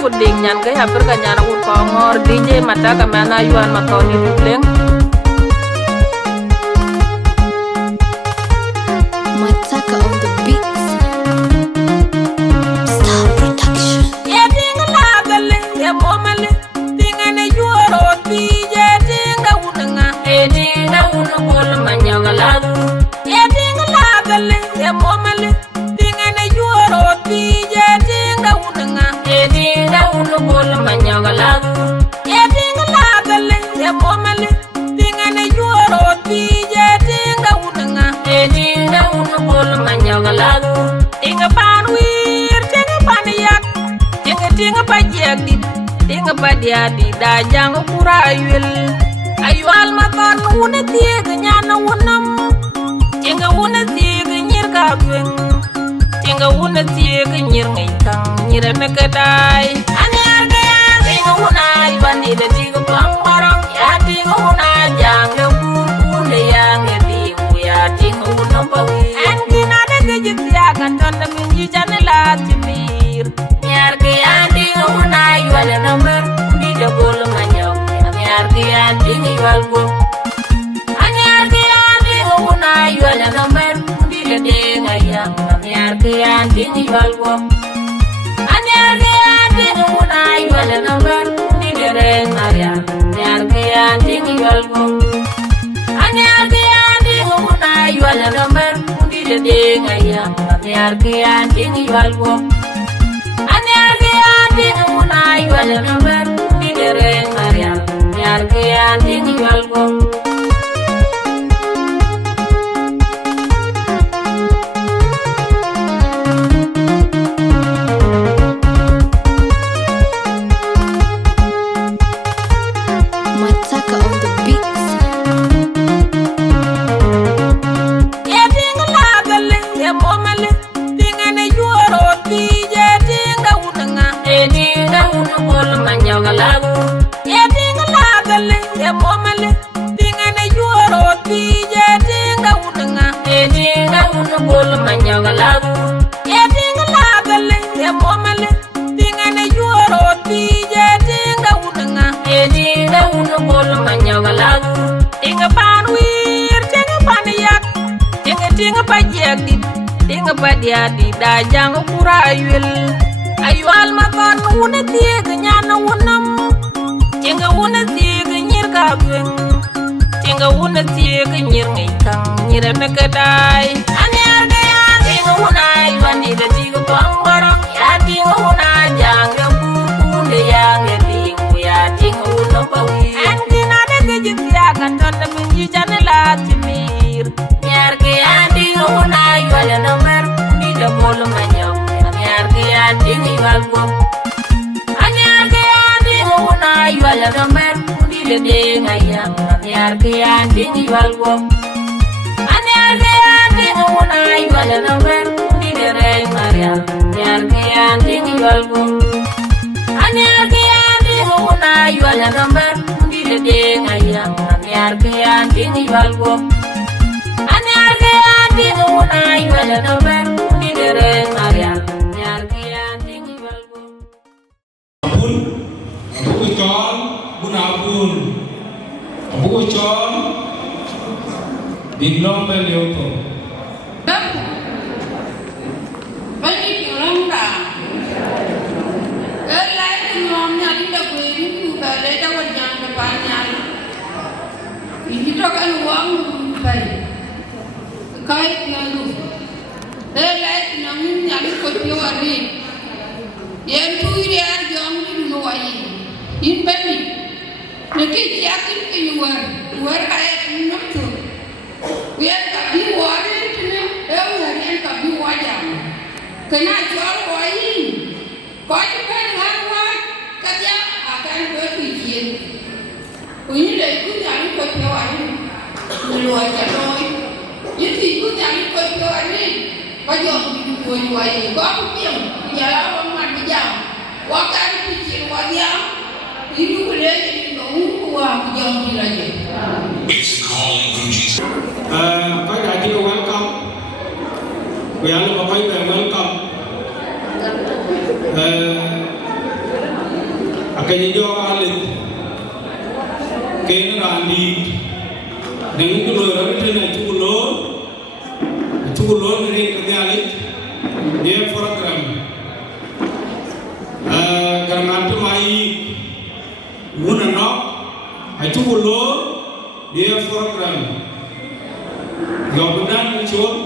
ku ding nyan ga ya per ka nyana ku ko ngor DJ Mataka mana yuan makoni dubleng Mataka on the beats. Star Production. ya ding la gale ya momale ding ane yuoro DJ dinga unanga e dinga unu bol manyanga la ya ding la gale ya momale ding ane yuoro DJ dinga unanga e dinga unu bol manyanga la ya ding la gale ya momale ding ane yuoro DJ dinga unanga e dinga unu bol manyanga la dinga panwir dinga paniyak dinga pajadi dinga padiadi da jang kura ayul ayual makan una tiega nyana unam dinga una tiega nyir ka gwen dinga una tiega nyir ngai kang nyira nakadai ani arga ya dinga una ibani da tiga pang barang ya dinga una jang le kule yang di ya dinga una bawi an kina da gejit ya kan tan min ji janela timir nyar ke andi una yual number di da bol manyo nyar ke andi yual go anyar ke andi una yual number di da de ngayang nyar ke andi yual go anyar ke andi una yual number di da de ngayang nyar ke andi yual go anyar ke andi una yual number di da de ngayang nyar ke andi yual go anyar ke andi una yual number di da de ngayang nyar ke andi yual go Mataka on the beats. ya dinga la gale ya momale dinga ne yuoro DJ dinga unanga e dinga unu bol manyanga la ya dinga la gale ya momale dinga ne yuoro DJ dinga unanga e dinga unu bol manyanga la ya dinga la gale ya momale dinga ne yuoro DJ dinga unanga e dinga unu bol manyanga la dinga panwir dinga paniyak dinga pajadi dinga padiadi da jang kura ayul ayual makan una tiega nyana unam dinga una tiega nyir ka gwen dinga una tiega nyir ngai kang nyira nakadai ani arga ya dinga una ibani da tiga pang barang ya dinga una jang ga kunde yang dingu ya dinga una bawi an kina da gejit ya kan tan min ji janela timir nyar ke andi una yual number di da bol manyo nyar ke andi yual go anyar ke andi una yual number di da de ngayang nyar ke andi yual go anyar ke andi una yual number di da re maria nyar ke andi yual go anyar ke andi una yual number di da de ngayang nyar ke andi yual go anyar ke andi una yual number di da re maria nyar ke andi yual go Apun, abu ucon, bun apun, abu ucon, diglom belioto. Bagi orang dah. Elai tuan yang tidak boleh itu kalau jawab yang depannya. Ini tu kan uang baik. Kait yang tu. Elai tuan yang ikut jawari. Yang tu dia jam di luar ini. Ini bani. Nanti siapa yang luar? Luar kaya minum tu. Biar tak luar itu ni. Luar yang tak luar jam. Kena jual wine. Kau cepat ngawat. Kerja akan berfikir. Ini dah ikut yang ikut jawari. Luar jaloi. Jadi ikut yang ikut jawari. Kau jangan ikut jawari. Kau apa yang? Jalan orang mati jam. Waktu fikir wajah. Ini boleh jadi uang jam lagi. It's calling from Jesus. Các đại chị welcome. We are welcome. cái do ba lịch cái nó là đi những cái người đó trên này chú lớn này cái nhà lịch dia program karena tu mai guna no chú lớn dia program Yogudan chun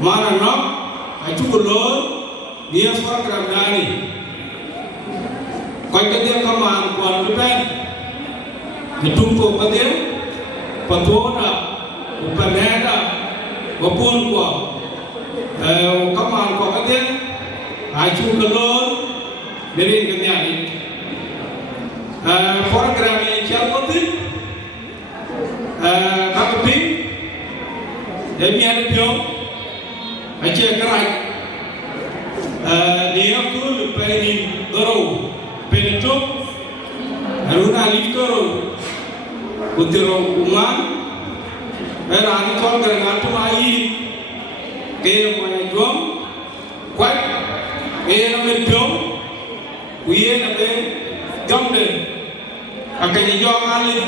mana no chú lớn dia program dari kau dia kaman kuat lepas Ditumpu pada patuana, upaneda, wapun kuat, kaman kuat pada, aju kelor, beri kenyali. Program yang siapa tu? Kapi, demi ada pion, aja kerai. Dia tu lepas ini dorong, penetrop, haruna litkoro. Utiro uman, ani kau kerana tu ai, ke mana jom, kuat, ke nama jom, kuye nama jom deh, akan dijawab kali,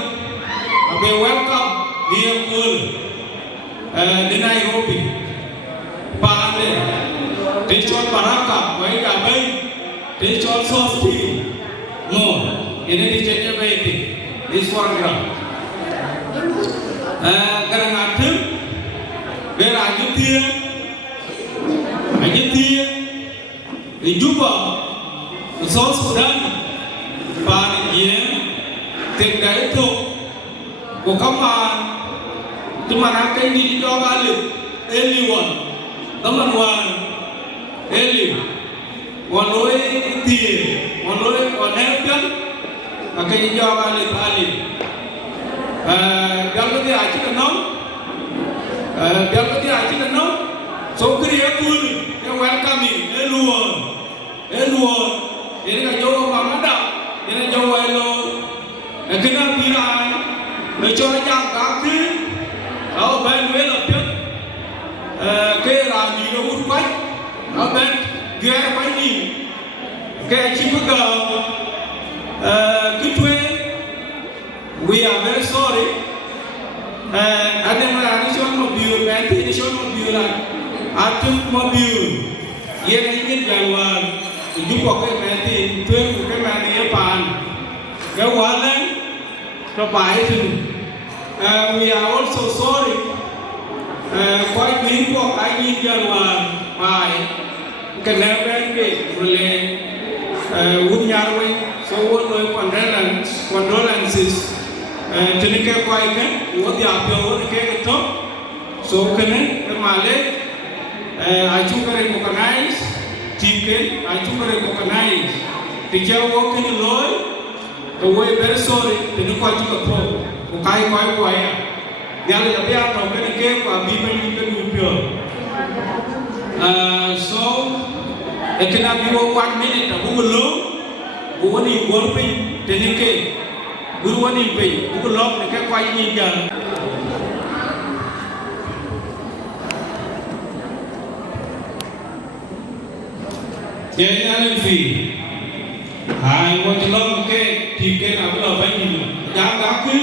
abe welcome dia pun, di Nairobi, pande, dijawab barakah, baik abai, dijawab sofi, mo, ini dijawab baik, di program. Kerana tu, berajut dia, dijupa, South Sudan, pada dia, tengah itu, bukan cuma nak ini dijawab balik, Eliwan, teman wan, Eli, wanoi dia, wanoi wanerkan, akan dijawab balik. Biar dia aji kenal, so kerja pun yang welcome eluan, ini kan jauh orang ada, ini jauh elo, kena birai, mencoba kaki, awak bandel lepas, kerana dia urut, awak biar apa ini, kerja cipuga, kitwe. We are very sorry. Ada additional mobile, nanti additional mobile lah. Atuk mobile, ia ingin jalan. Jumpa ke nanti, tuan ke mana ia pan. Kewalan, terbaik tu. We are also sorry. Kau ingin buat ingin jalan, baik. Kenapa ke boleh unyarwe, so boleh condolences. Jadi kita kuaikan, uat dia apa kita itu, so kena kemale, aju kere recognize, tiket, aju kere recognize, dijauh uat kini loy, tu we very sorry, jadi kau aju ketho, kuai ya, dia le tapi apa kene ke, kau bimbing upio, so, kena biwa 1 minute, aku belum, aku ni golping, jadi ke. Guru ni pay, buku log ni kan kuai ni kan. Jadi ane fi, hai waktu log ke tiket apa lah bayi ni, jangan takut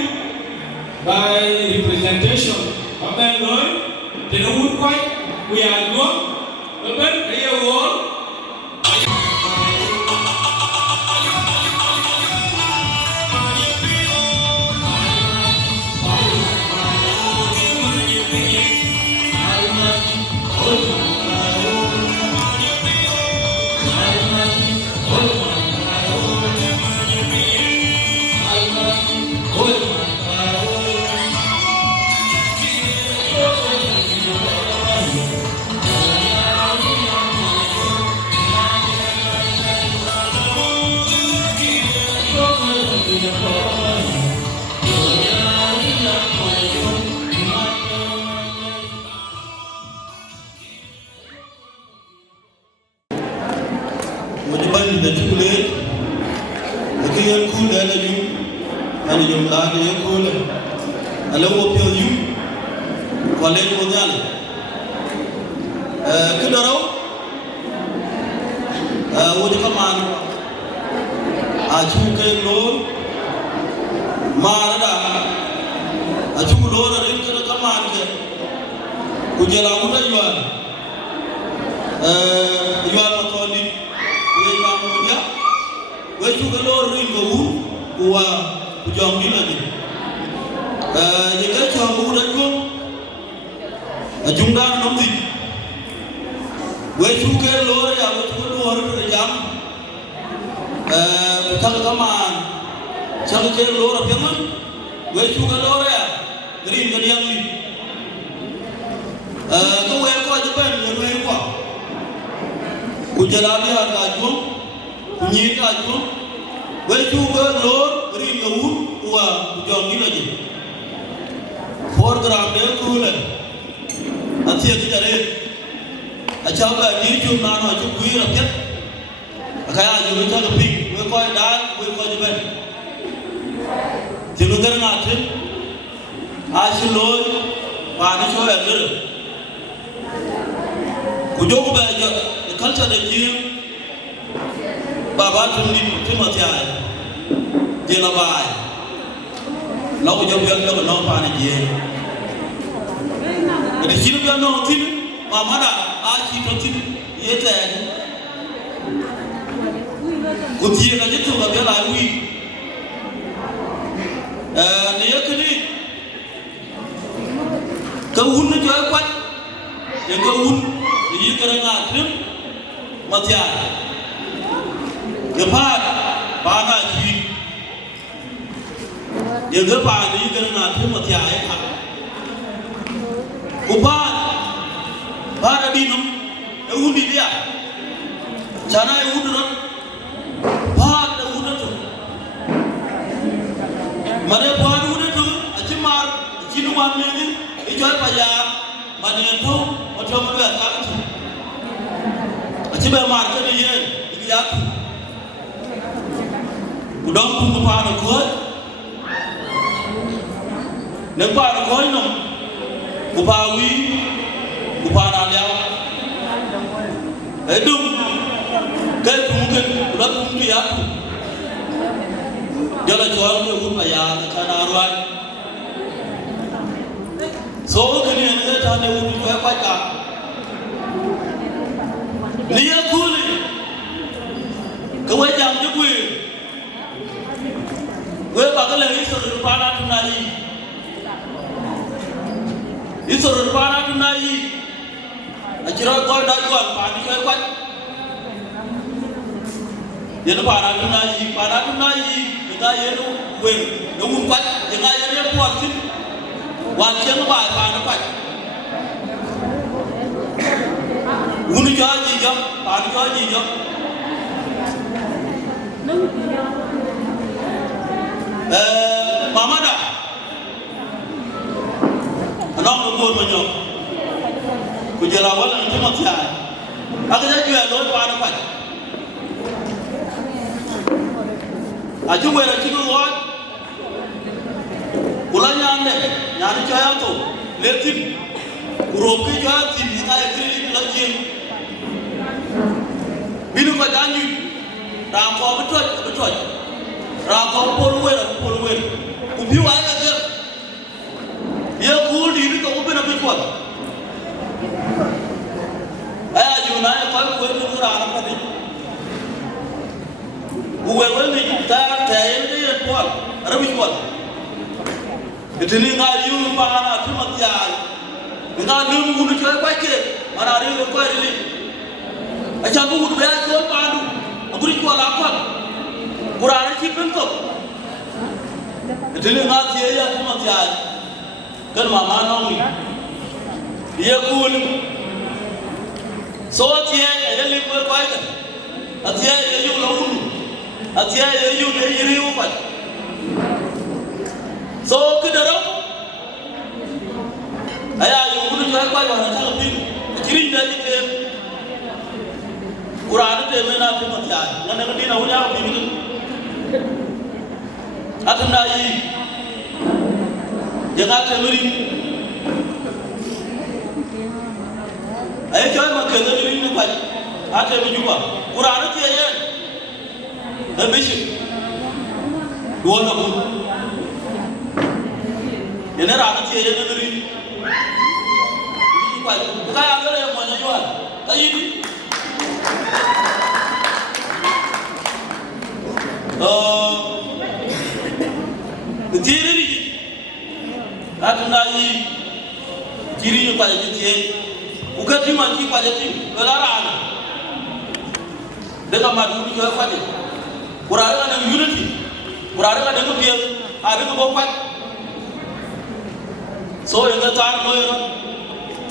by representation. Apa yang loy, tenun kuai, we are good, lepas dia wall. chu ke lor ma da a chu lor rin ke ka man ke ku je la mu da yuan yuan ma to ni ye ma mo dia we chu ke lor rin ko u wa ku jong ni la ni ye ke chu mu da chu a chung da nom ti we chu ke lor ya we chu lor ri jam thằng các bạn sang cái lô là tiếng lắm, với chú cái lô đấy à, green cái điang đi, cái quay coi cho bên người quay qua, ujalan dia ada jual, nyit ada jual, với chú cái lô green cái wood, qua ujang ni lagi, 4 gram dia tu lah, nanti kita lihat, acap lagi chú mana chú kui rakyat. Kaya aja kita keping, we koi dah, we koi jaban. Tiada kerana ada, asyik loy, panas show yang ada. Kujau ku baca, culture dek baba tundi mati dia labai. Lalu kujau biar dia kenal panas dia. Jadi sini biar nong tin, mama dah asyik tin, ye tak. Kutia kan itu tak biar lalu. Ni aku ni kau ni jual kuat, yang kau ni kerana trim matian, kepat panas ji, yang kepat ni kerana trim matian kan, kepat pada dinam, yang ni dia, cana yang tu mana buat udah tu, acimar, cinuman ni, ijual payah, mana tu, macam mana tak tu, acimar market ni ye, ini aku, udang pun kepada kau, nempat kau ni, kupawi, kupada liau, edum, kau mungkin, udah mungkin aku. Jalan jual ke rumah ya, karena aruan. So kini anda dah ada urusan jual pajak. Lihat kuli, kau jam je gue bakal lagi suruh panah tunai. Ini suruh panah tunai. Acara kau dah jual panah jual pajak. Jadi panah tunai. Kita yang wen, nunggu kuat, jangan yang buat sih, wajib apa panas kuat. Unu jadi jam, panas jadi jam. Mama dah, anak lumpur menyok, kujalawal nanti mati ay. Aku jadi jual loy panas kuat. Aju wera ciku wat, ulanya ande, nyari cahaya tu, letim, uropi cahaya tim, kita ekri lagi, binu kau janji, rampo betul, rampo poluwer, ubi wai aja, dia cool diri kau ubi nabi kuat, aju naya kau kuat tu kurang apa ni? Uwer ni kita tayar ni yang kuat, rabi kuat. Itu ni ngayu mana tu matian, ngayu mulu cakap baca, mana ada yang kuat ni. Macam tu udah bayar kuat padu, aku ni kuat lakukan, kurang sih bentuk. Itu ni ngaji ya tu matian, kan mama nong ni, dia cool. So dia ada lima baik, dia ada yang lalu. Atia you iri upat. So kedaro, ayah you ulu jual kau yang nak lebih, kiri jadi tem, Quran tem mana tem matian, mana kau nak uliah lebih itu. Akan dai, jangan temeri. Ayah jual makan temeri ni baik, ada juga. Quran tu ayah. Habis đua nó cũng để nó làm cái gì cho nó đi vậy cái ăn cái này mà như vậy cái gì cái gì đi cái này chỉ đi qua cái gì bukan cuma di pada tim kelarang dengan madu juga pada kurang ada unity kurang ada kebiang ada kebopat so yang ketar loyo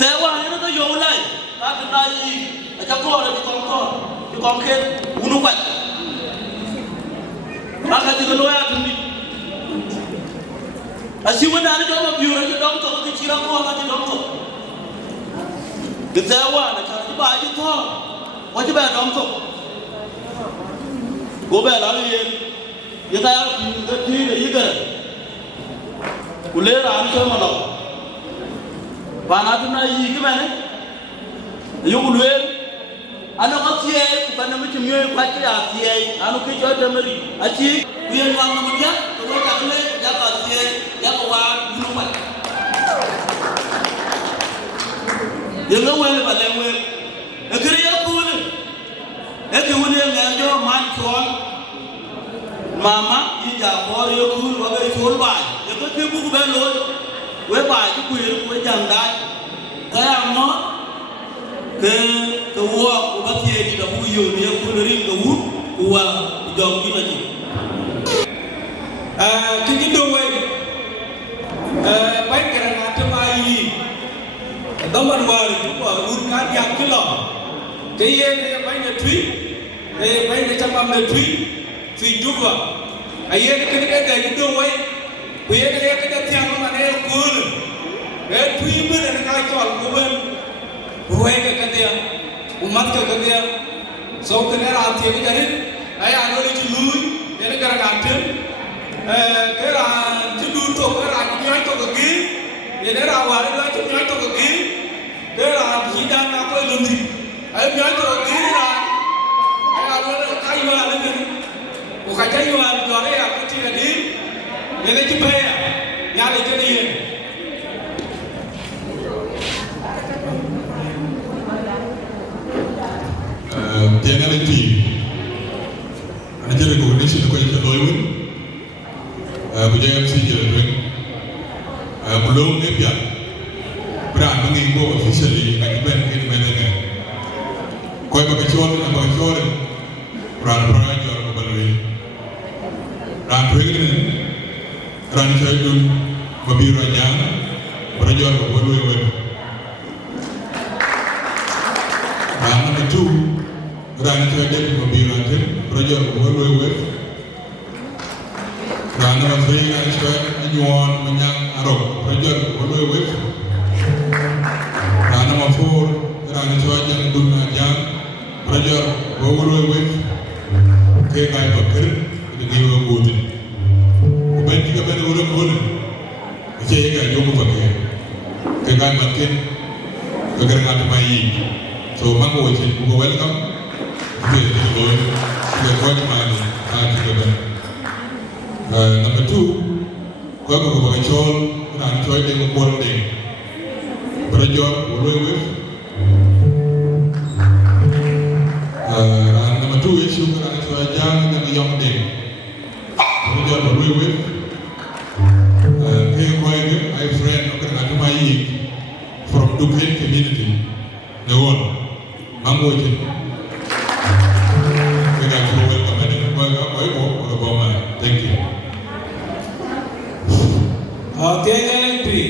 tewa ini tu jauh lain tak naik macam kau ada di kongket unu pat maka jika loyo tu asyik mana ada jawab biar aja dong tu kecil aku aja dong tu kita awak nak cari baju tu, wajib bayar dong tu. Gua bayar lagi ye, kita ni ye kan, uler anu cuma malam. Panah tu na ye ke mana? Yo uler, anu kasi ye, bukan nama cuma ye kasi ye, anu kerja demari, asyik, biar orang nama dia, kalau tak boleh, dia kasi ye, dia kawan, gunung mat. Yang awal pada awal, kerja pun, kemudian ngajo mancuan, mama ija kor yo kul wagai kul bay, yang tu buku belon, we bay tu kuir we jangdai, kaya amno, ke uak ubat ye di dalam yo dia kulerin ke ud, uak jom kita ni. Kita dua, baik kerana ada mai. Dalam wal itu urut yang kelam, dia banyak tweet, banyak macam tweet juga. Ayat kita dari itu, ayat kita tiang mana kul, tweet mana nak jual kuben, buat kita, umat kita, so kita rakyat ini jadi, ayat anu itu lui, ini kerana kata, kerana judul tu kerana nyai tu kegi, ini rawat itu nyai tu kegi. Dia hidan apa lundi, ayam yang tu dia, ayam ada kayu ada ni, bukan kayu ada jual apa cina di, dia tu bayar, yang itu dia. Tiada lagi, ajar recognition aku yang terlalu, budaya mesti jalan, belum ni biar. Berang mengimbau officially bagi band ini mana? Kau bagi cuan, berang jual kebalui. Berang ini, berang saya tu berbiru jang, berjual kebalui web. Berang itu, berang saya tu berbiru jang, berjual kebalui web. Berang saya jual menyang arok, berjual kebalui web. Rana mafur, rana cuaca dunia jam, raja bawul web, ke kai bakar, dengan bawul. Bukan jika pada orang bawul, saya kan jom pakai, ke kai bakar, agar nggak mai. So mangko je, buka welcome, kita boleh, kita boleh mana, kita boleh. Number 2, kau aku pakai col, rana cuaca dengan bawul deh. Berjual boleh web. Nama tu isu kerana sejarah dan yang dek. Berjual boleh web. Kaya kau ini, my friend, kerana mai from Dublin community. Lewat, manggo je. Kita kau welcome ada kau bawa. Thank you. Okay, thank you.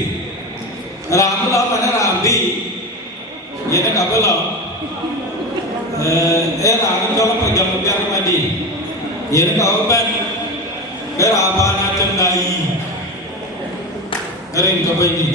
Ram lo mana ram di, ye nak apa lo? Ram kalau pegang pegang madi, ye nak apa ban? Kerana tendai, kering kapai di.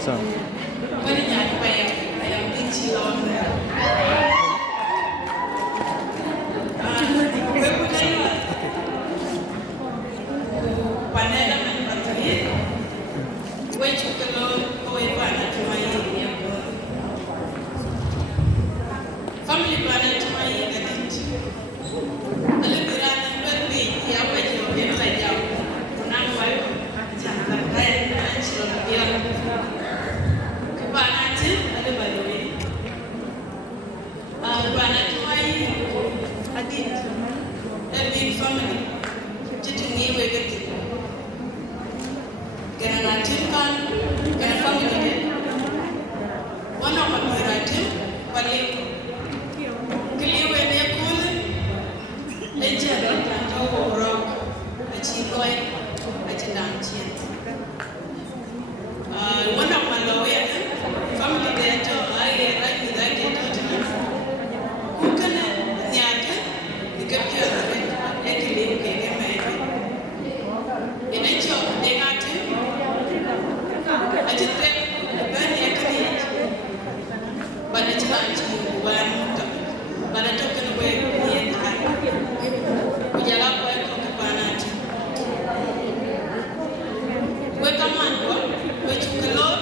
So. What did you pay? I am teaching on there. Panela man battery. Wait you can go pana to my area. Family pana to my area. A little bit of me, yeah, but you're in my job. Now, one of my lawyers, family there, I write with that who can the capture of the in a job, they got him. I just said, but it's not but I took it away. We are up by Cocapanati. Welcome on, which you can load,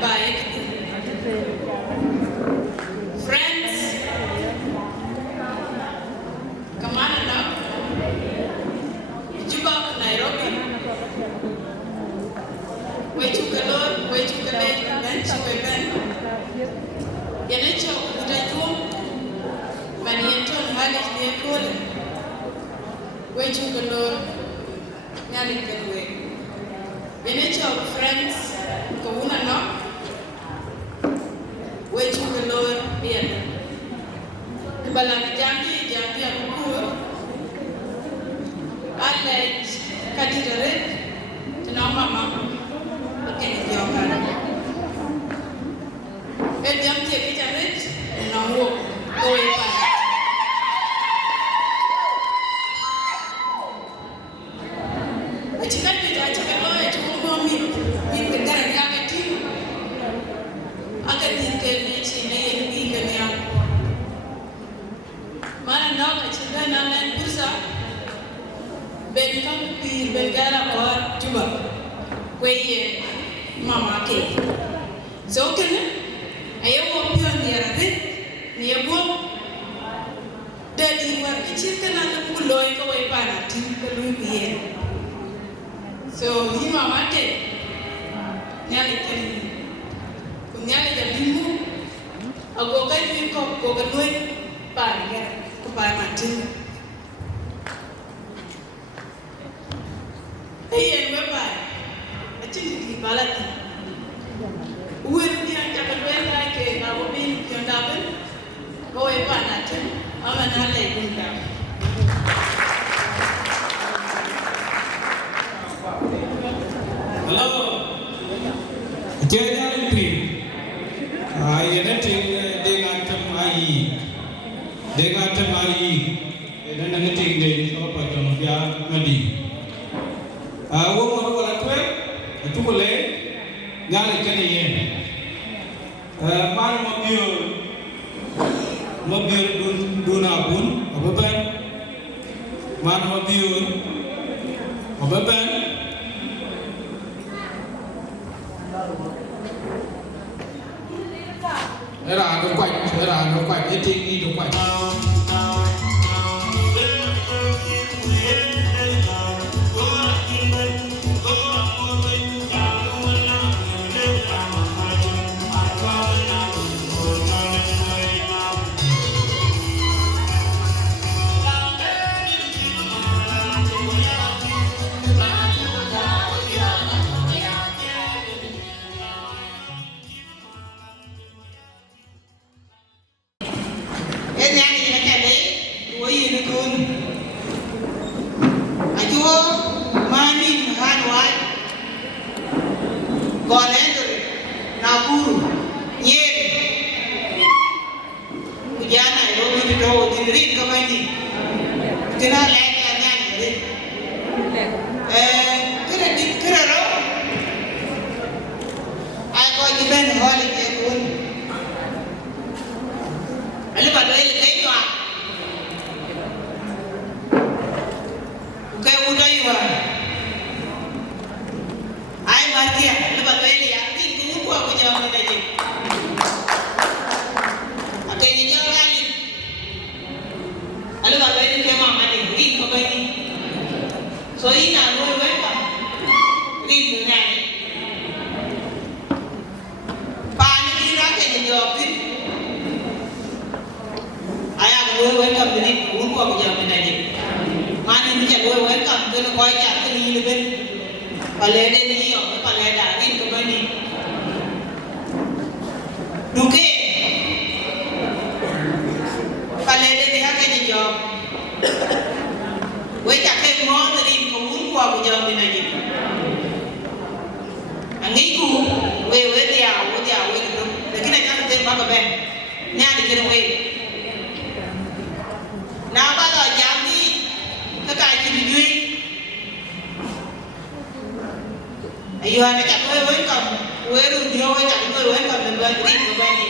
by friends, come on now. Juba, Nairobi. Which you can load, which you can make, and she will bend. Yanacho, what I do, when you turn Halish near Colin. Which you can load, Nalikan way. Yanacho, friends, Kawuna no. Which you can load, Vienna. Balamijami, Jambi, and Poor. I let Katidare to know Mama. Okay, your car. Let them take it a bit and now walk. Go away. But you can't be that you can lawyer to go home with the guy and young team. I can think of it in a young. Man, now that you learn and learn Pusa, baby, come to be Belgara or Juba. Where Mama cake. So, can I walk you on the other bit? Near book. Daddy, what the chicken and the puloy go away by that to here. So, he Mama take. Nearly tell you. Nearly the Limu. I'll go get you go away by my tin. Hey, and whereby. I think the ballot. With the Antakalway like a Nabobin, Yondaban, go away by that. I'm an alley. Hello. General Pin. I editing they got my and then anything they up at Mafia Madi. Woman will at 12, a tuple, Gally Canadian. Man Mobile Dunabun, a weapon. Man Mobile, a weapon. There are no quite, eating, eat quite. Kena anh chạy đuôi với cầm tôi nó coi chặt cái đi bên và lấy đây đi ở cái và lấy đá đi cái bên đi đúng cái và lấy đây đi hát cái gì cho với chặt cái món tôi đi không muốn qua bây giờ bên này gì anh nghĩ cũ với đèo với cái này chắc tên bao bên nha đi cái về nào bao giờ dám đi cái cái gì duy ai giờ này chắc với cầm với đường thiếu với chắc với cầm lên bên đi của bên đi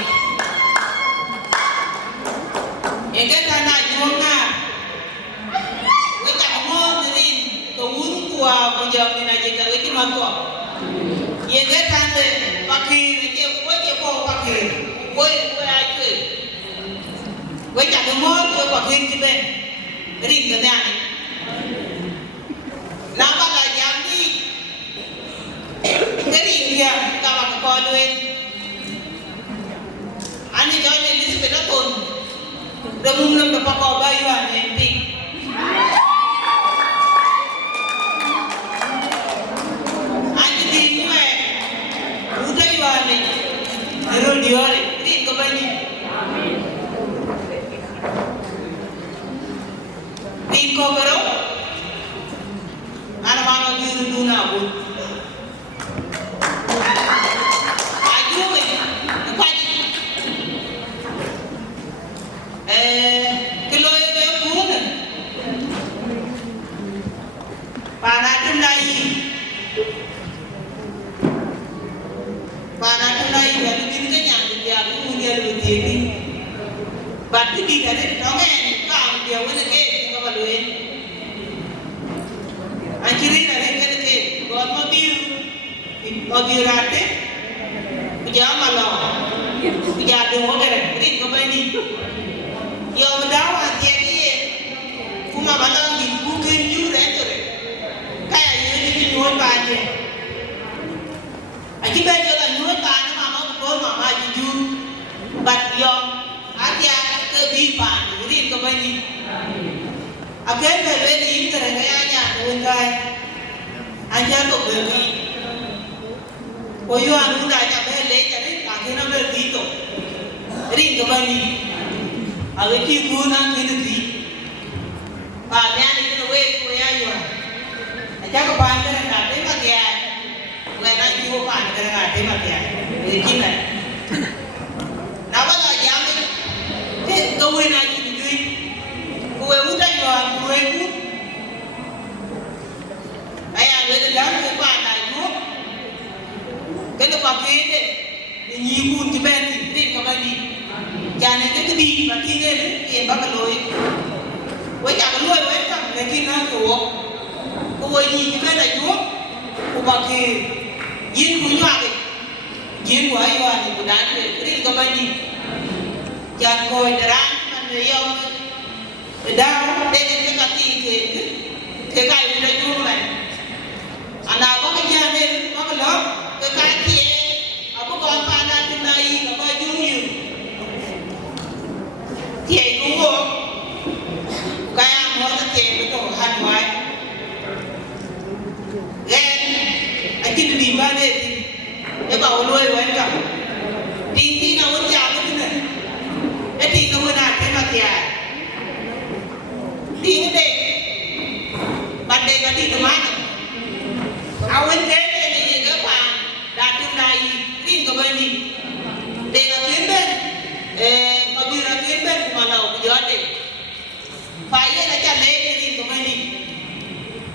những cái thằng này chuông à với chắc món thì có uống qua bây giờ thì này chỉ cần cái món của những cái thằng này bác khi này kêu với kêu cô bác khi với ai chơi với chắc cái món với bác khi chứ bên rin cái này nào bắt là dám đi cái rin kia các bạn coi luôn anh ấy cho nên đi sepeda tuần rồi mùng năm dapat kau bayu anh đi anh đi như vậy udah ju anh rồi đi rồi rin cái bên đi rin ko pero anak-anak biru dunia pun ayo kaji kilo itu pun panadun nai dan biru kenyang dia kemudian begini batu di dari dongeng kam dia boleh Luin, akhirnya dari kita buat mobil rate, kerja malam, kerja dua kali, ini kembali. Yang berdawa dia, cuma malam di bukan juga itu, kayak ini di luar banjir. Akibat jalan luar banjir, mama betul mama jujur, bat yang hati-hati kebipan, ini kembali. Akhirnya dari ini terangnya dengan aja tuh beli, koyo anu dah aja beli jadi akhirnya beli itu, jadi kembali, agar guna kini padanya itu koyo aja, aja kebanyakan nanti makia, bukan aja kebanyakan nanti makia, begini, nama tak jamin, kowe nanti kowe udah jual kowe ku ayah ada dalam kowe ada ju kena pakai deh nyimun di benti di kembali jangan itu di pakai deh yang bakal loy kowe jangan loy kowe tak lagi nak kowe nyi juga ada ju kowe pakai yin punya deh yin kowe ayah ni bukan di kembali jangan kowe terang mana yang dah, dengan kaki ke kaki sudah jual. Anak apa kerja ni, apa lor? Ke kaki, apa kau panas tu naik, apa jumpa? Tiada tunggu, kaya mau tiada betul hanwai. Akhir di mana ni? Bawa luar wajah. Tinggi nak wajah tu ni. Tinggi nak wajah tema tiada. Đi cái bạn đề là đi từ máy áo anh thế này các bạn đạt trong này đi cái bên đi để là tuyến bên có như là tuyến bên mà nào bây giờ đi phải là chả lấy đi cái bên đi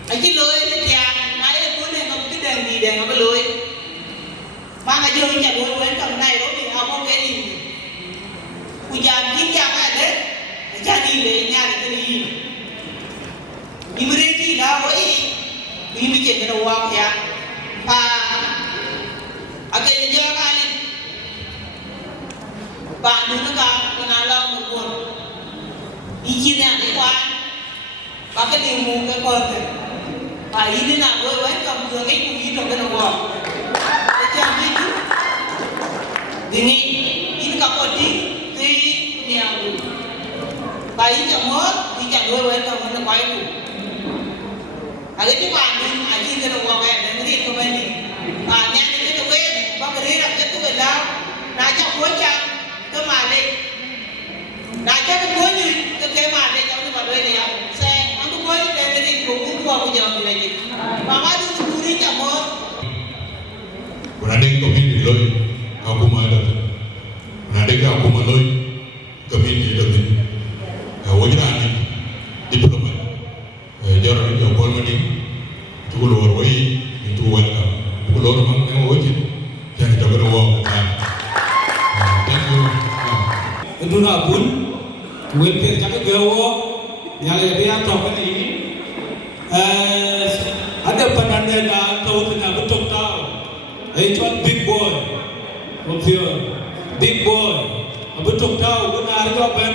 anh chỉ lối thì máy ở cuối này nó cái đèn gì đèn nó cái lối mà ngày giờ nhà đối với tầm này đó thì họ không cái gì bây giờ chính ra cái đấy cha đi về nhà để cái gì Ibrahim dah woi, ini macam mana orang ya? Agar dia kali, bandu nak kenalan mukun, izin yang dikuat, pakai dia muka kau tu, ini nak woi kamu tu ni pun itu kena buat, macam itu, ini kamu di ni aku, bayi cemot, tidak woi kamu nak bayi tu. Aga ti wan dun a ti ga wa ga da ni ko ba ni a nya ni ga we ba ga ri ra ga tu la na cha ko cha to ma le na cha ko ni to ke ma le cha ni ba le ya se an ko ni te ni ko ku ko ku ja ni ni ba ma du ku ri cha mo Unadai community loy aku ada. Unadai aku loy community loy. Wajiran diplomat. Jalan yang koloni tu luar woi itu welcome. Tu luar mang yang wajib yang kita berwak. Thank you. Itu nak pun welfare kami gawo nyala dia token ini. Ada penanda dah tahu tentang betul tahu. Itu big boy, big boy. Betul tahu benar ke apa?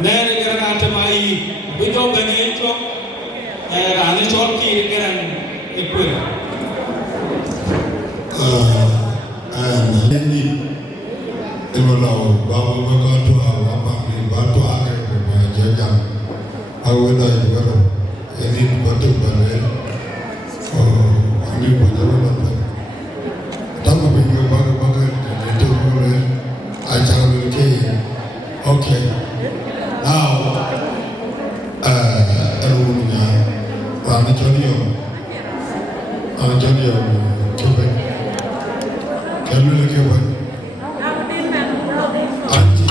Nere kerana ada mai, betul kan itu? Ane cokki kerana ikut. Ini kalau bawa bekantu apa ni bantu agar berjalan. Awal dah juga ini betul betul. Ini betul betul. Tapi bila bawa itu boleh ajar mereka. Okay. Now, Erunya, Antonio, Quebec, Camille Quebec, Anti,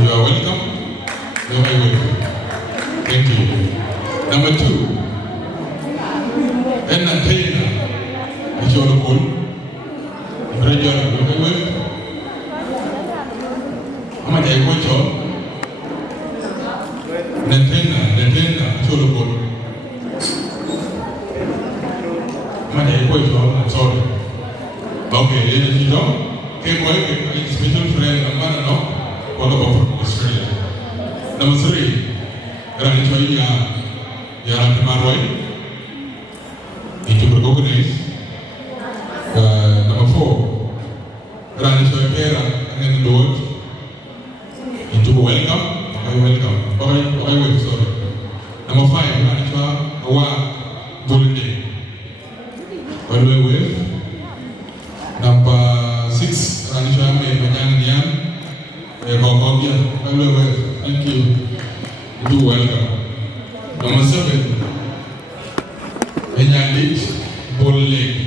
You are welcome. You are welcome. Thank you. Number 2. Entertainer. It's your call. Graduate. You are welcome. I'm going to take one job. Entertainer. It's your call. I'm going to take one job. I'm sorry. Okay, ladies and gentlemen. Okay, boy, special friend, I'm going to know. What about Australia? Number 3, Rani Choi Yaran Marwai, into recognize. Number 4, Rani Choi Pera and then the Lord into welcome. Sorry. Number 5, Rani Choi Awa Bulinde. By the way, number 6, Rani Choi Mayan Nian. Thank you. You welcome. Number 7, Enyandit Bull Lake.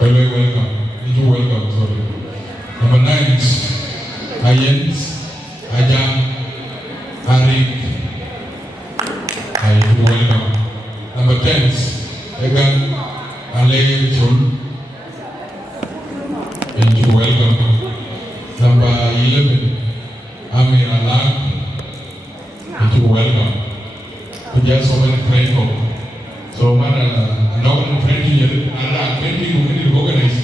Welcome. You welcome. Sorry. Number 9, Ayens, Ajam, Arik. You welcome. Number 10, Egan, Alay Chul. You welcome. Number 11, Amir Allah, and you welcome. We just open Franco. So, man, now in Franco, Allah, 20 who can organize.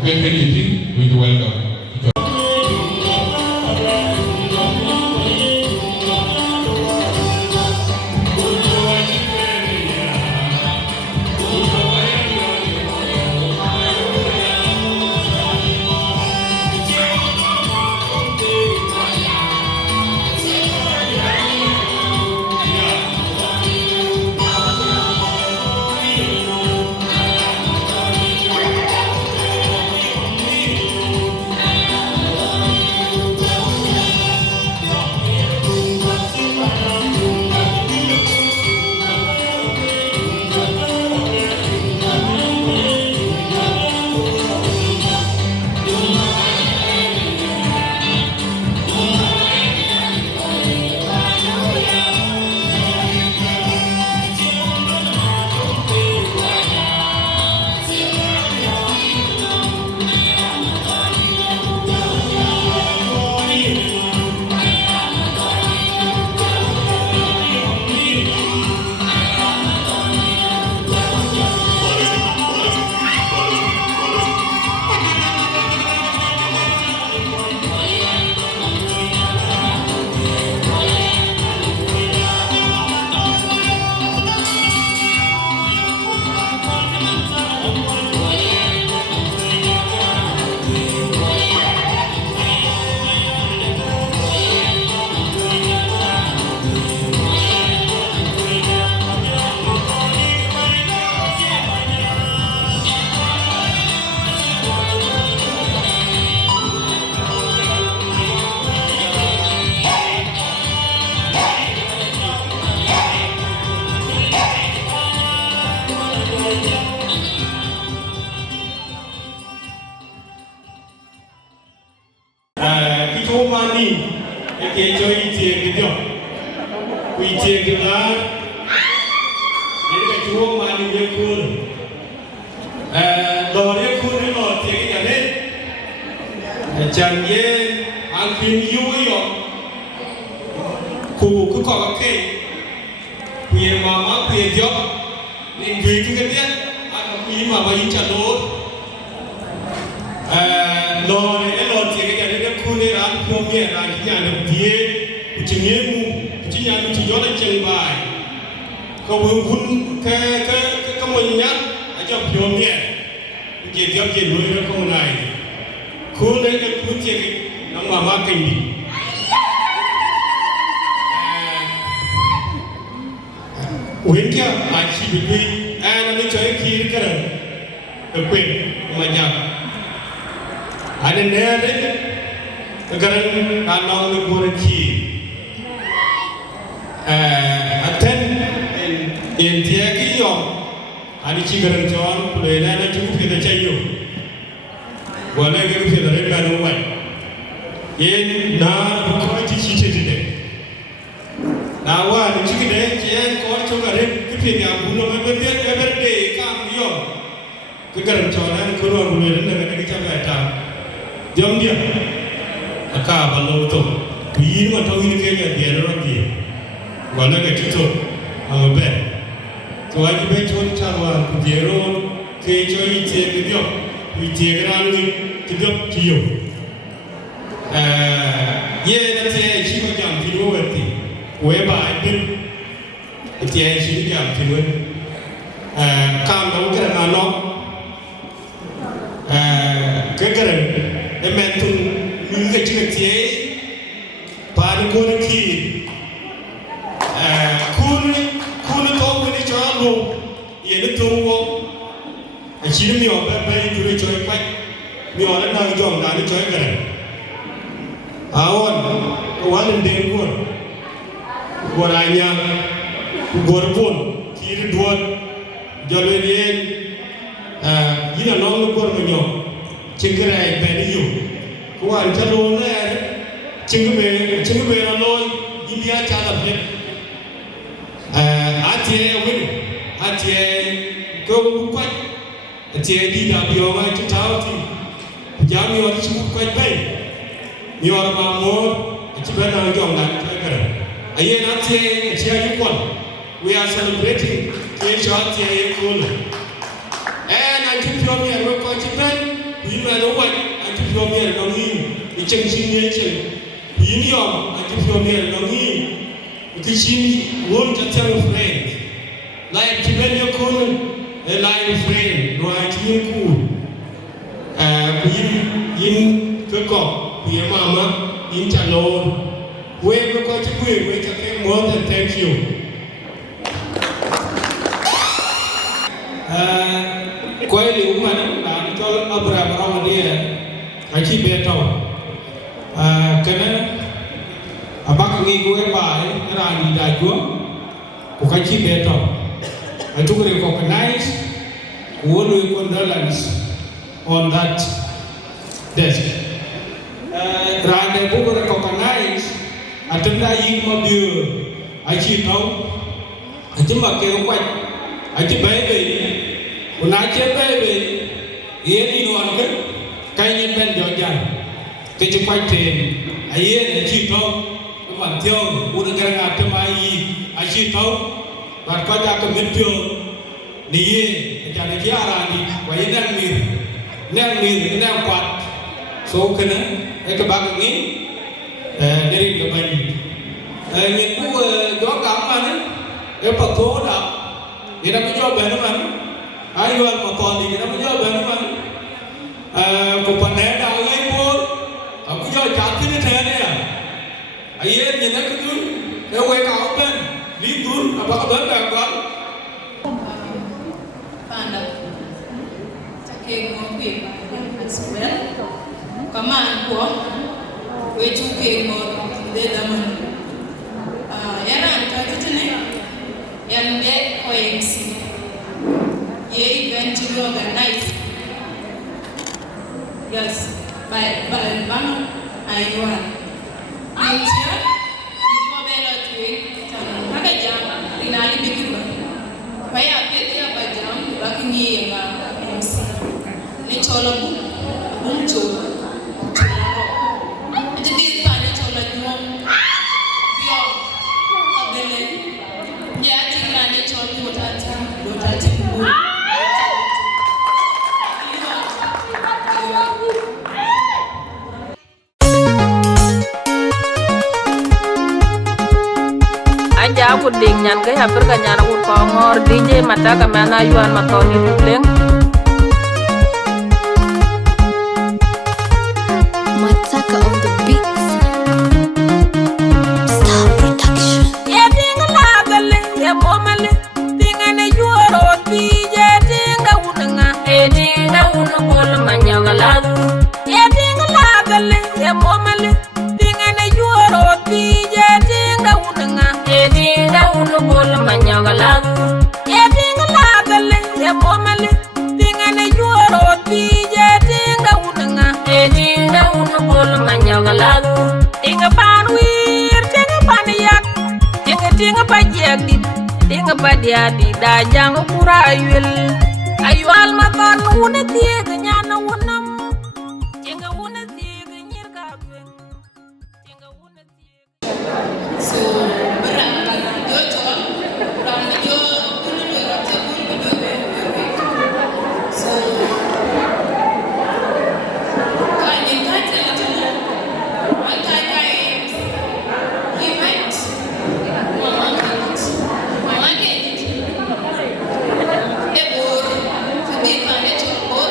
Okay, anything, we welcome. cái chơi tiền cái điều quỳ tiền thì là những cái chúa mà những cái khuôn lò những khuôn nó lò tiền cái nhà đấy chẳng ye ăn phim vui rồi khu cứ có cái quỳ mà quỳ diop nên quỳ cái biết ăn quỳ mà bao nhiêu trả lỗ lò này lò tiền cái nhà đấy nó khuôn này là ăn phim miệng là cái nhà được দিয়ে chỉ nhớ mu chỉ nhà mình chỉ cho nó chân bài có vương quân cái mình nhá ở trong phim miệng chỉ diop chỉ nuôi nó không này khuôn đấy cái khuôn tiền nó mà mang kinh đi uyên kia ai chỉ bị đuôi nó mới chơi khi cái này cái quyền mà nhà anh nên đấy cái này anh nói được một khi attend in thế cái yom anh chỉ cần chọn để này nó chụp cái chạy nhiều và này cái việc đấy là đúng vậy yên na có chỉ thế đấy na wa ni chỉ cái đấy chỉ có cho cái đấy cái việc nhà bún nó mới biết cái vấn đề cam yom cái cần chọn anh cứ nói bún đấy là cái chấp lại ta giống như cả bao lâu rồi vì mà thôi cái nhà tiền nó gì và nó cái chút thôi bé rồi anh bé chọn chào anh cái rồi cái cho ý chế cái điều ý chế cái nào cái điều chiều ye na thế chỉ có giảm thì đâu vậy quay bài bên thế chỉ giảm thì luôn cam đâu cái nào nó cái này em men thun những cái chuyện thế ba đứa con khi kun to với cho luôn ye nó tung vô chỉ là nhiều bé tụi chơi quay nhiều nó đang dọn ra nó chơi cái này awan kawan den gon goranya gorbon kiri duan jolien yina non gor mo nyo chingrai ben yu kawan chalo na chingbe na loy india chala phe atie win atie go kwat atie di da bio ma chao ti jam yo chi kwat bay nhiều mà mua chỉ bên nào dùng là cái này, ấy là thế chỉ là những we are celebrating cái chuyện thế cool, anh chụp phim này rồi coi chụp bên, vì mà nó vậy, anh chụp phim này nó nghi, cái chân sinh nhé chân, vì nhiều anh chụp phim này nó nghi, cái xin muốn cho tell friend, lại chụp bên nhiều cool, lại friend, rồi anh chụp cool, in cái cọ vì mà in trả lô quê có chữ quyền với các cái món thì thank you quay liu mà bạn cho Abraham Ramadia phải chi bê tàu cái này bác nghĩ của em bài ra đi đại chúa của cái chi bê tàu chúng tôi recognize we condolence on that death Rande buku recognize atenda yik mabio achi tau achi makke kwat achi bebe unache bebe yeni no anke kaini ben jojan ke chi kwat ten ayen achi tau man thio un gara atema yi achi tau bat ko ja ko mitio ni ye ja ne ki arani wa yenan mir nem kwat so kana cái bác nghĩ để cái mình những cái gió cảm mà đấy cái bậc thố đó thì nó mới cho bền nó mà ai luôn mà còn thì nó mới cho bền nó mà cục phần này đào ngay buôn cũng cho chặt cái thế này à ai yên nhìn thấy cái túi cái quay cao bên lý túi mà bác đến đẹp quá bạn đó chắc cái ngón việc mà sửa Kaman ko we chuke mo de daman yana ta titine yan de OMC ye event to organize yes by Bano Aywa ni MC ni chola bum cho jadi pa ni chola nyom yo abele ya tingna ni chola lotati bu aku ding nyan ke hampir ka nyana ur ko ngor DJ mata ka mana yuan matoni duleng Mataka on the beats. Star Production. ya ding la gale ya momale dingane yuoro DJ dinga unanga dinga unangol manyagala ya ding la gale ya momale dingane yuoro DJ dinga unanga dinga unangol manyagala ya ding la gale ya momale dingane yuoro DJ dinga unanga dinga unangol manyagala dinga panwir dinga paniyak dinga pajiak di dinga padia di dajang kurayul ayual makan una tieg nyana unam dinga una tieg nyirga gwen dinga una tieg so berapa yo chon ram yo tunu yo rapse bul so kan yin ka tele tunu an kai event mama ke e bor fudi kan e chon bor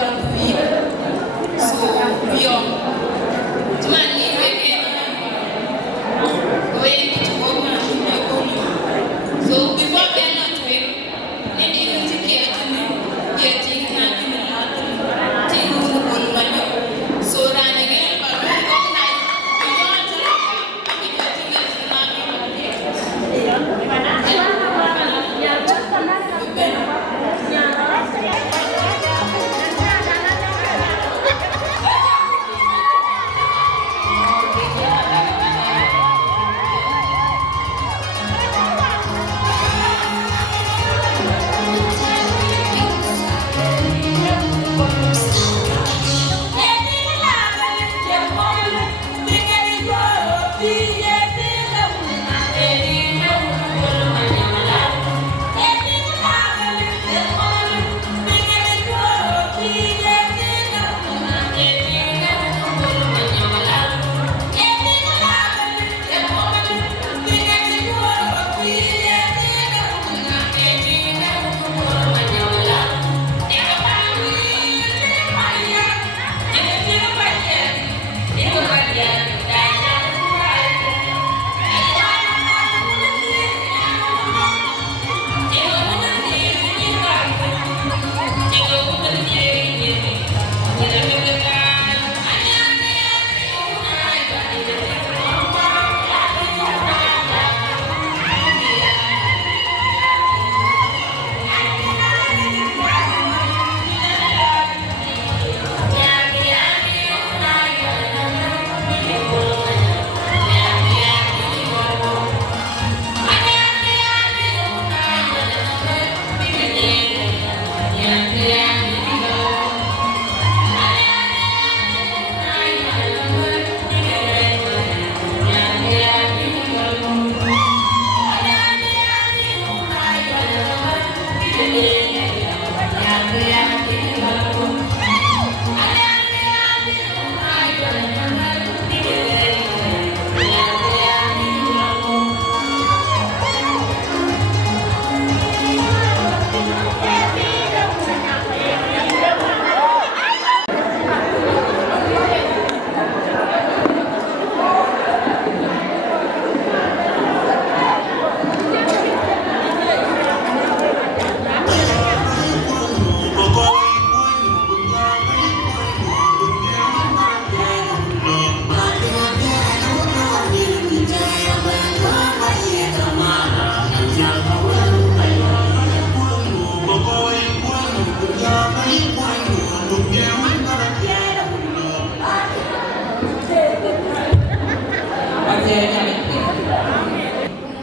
kan wi so yo tuan ni weke so before then not win any music here to me here to na kimi la to no bol banyo so rani ngel ba ko na yo ata ami ko tinga na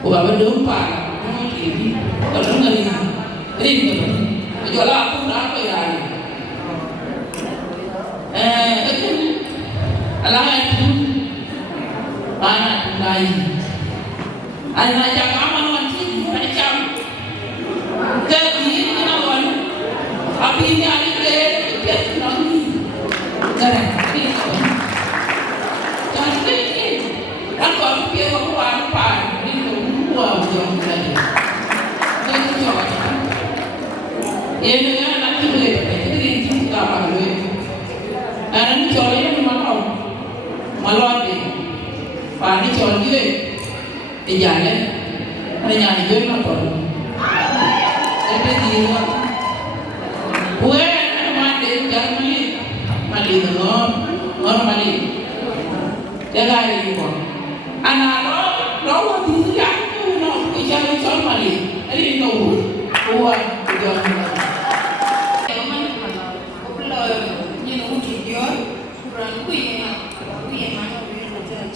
wa ba dum pa no ki ko no ngari rin ko Jola pun apa ya? Itu alah itu anak lain. Anak yang aman wanci macam kerja nawan. Api ini ada dia nanti. Jangan ini. Kalau api orang pan itu buah jauh lagi. Itu jauh. Ini kan nanti boleh. Ini juga boleh. Anak jauh yang malau deh. Pani jauh juga. Jalan, menyala jual motor. Tapi dia, gue mandi jalan mandi dong, orang mandi. Jaga ini pun. Anak lo dia tu no, jalan jalan mandi. Ini itu gue jalan. Jangan kalau ni nak uji dia, orang kuih mana boleh macam.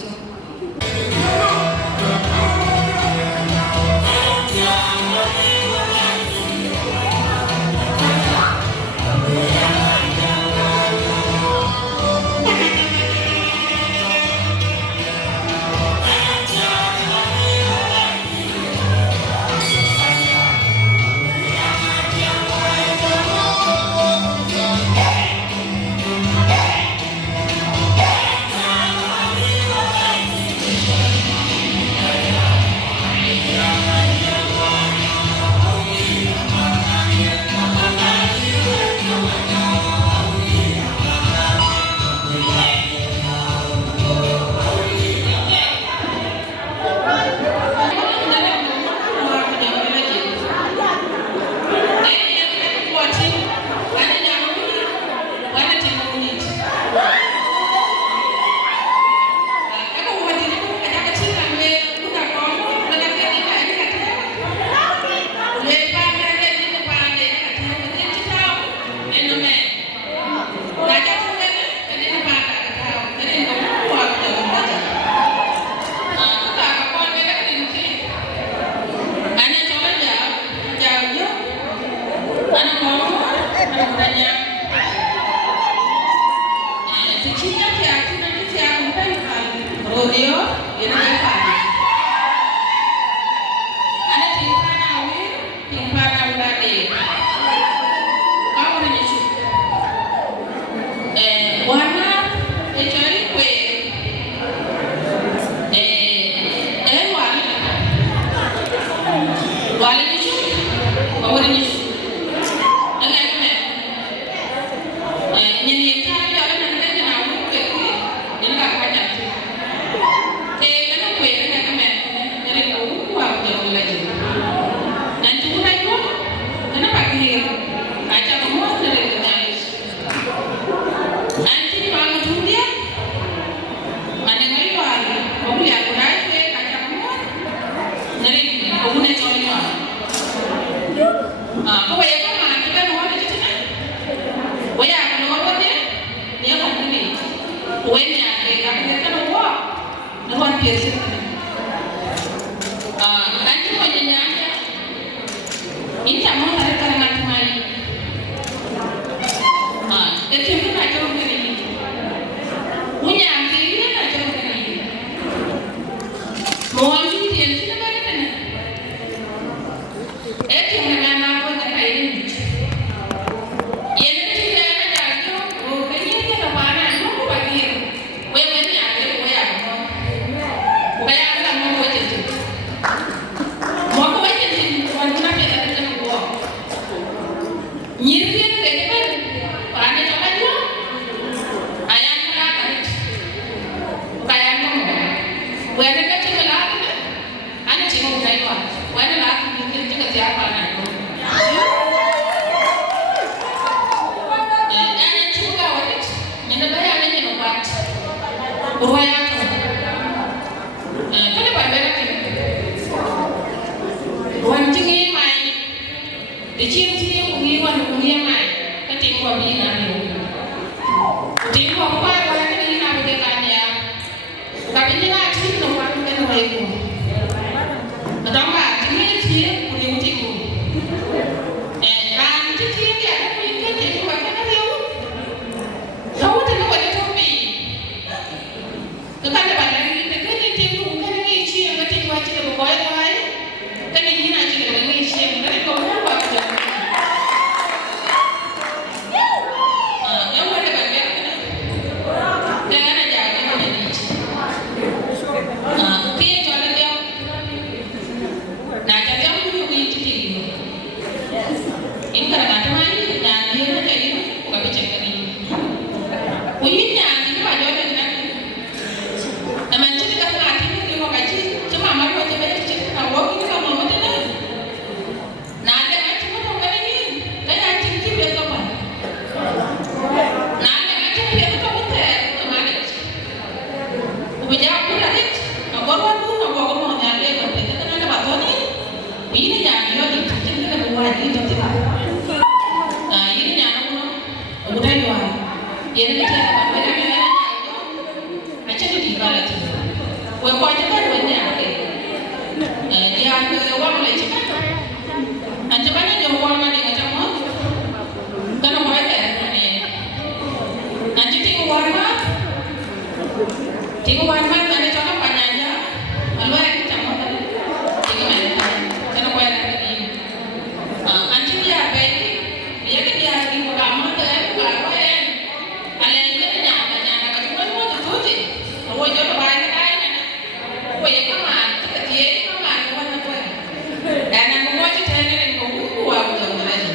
Jadi wadi to ti ini nyana kuno udah yuan ini kita apa beda beda aja di bala ti we ko aja kan we nyake dia ke wang le cika anja bana jo wang na di ngata mo kana mo ai ni anja ti wang ma ngane chona panyanya alwa ai ta mo ti ngane kana ko ai ni anja dia be dia ke dia di ko ma ta ai ko ai ale ni ke nya ka ti mo tu ti wo jo ba ai na wo ye ka ma ti ti ka ma ko na ko dan aku mau cerita ni ko ku wa ko na ni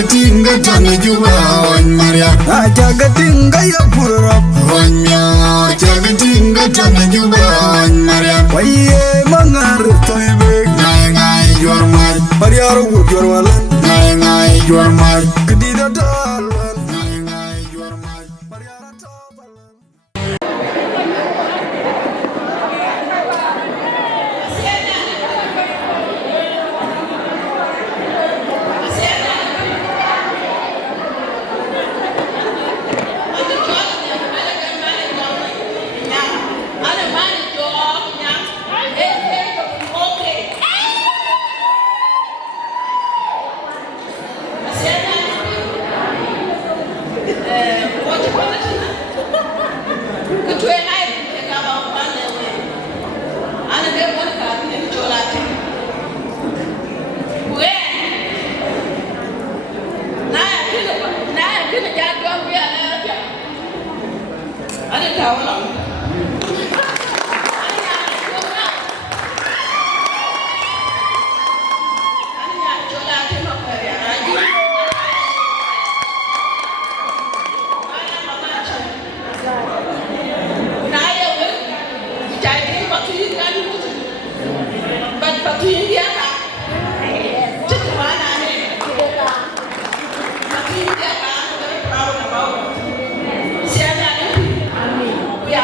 Jagatinga tani juba on Maria Jagatinga ya pura Onyo Jagatinga tani juba on Maria Waye mangar toibe Ngai ngai juar mar Maria ru juar walan Ngai ngai juar mar Kedida dalwan Ngai ngai juar mar Maria ru tobalan ya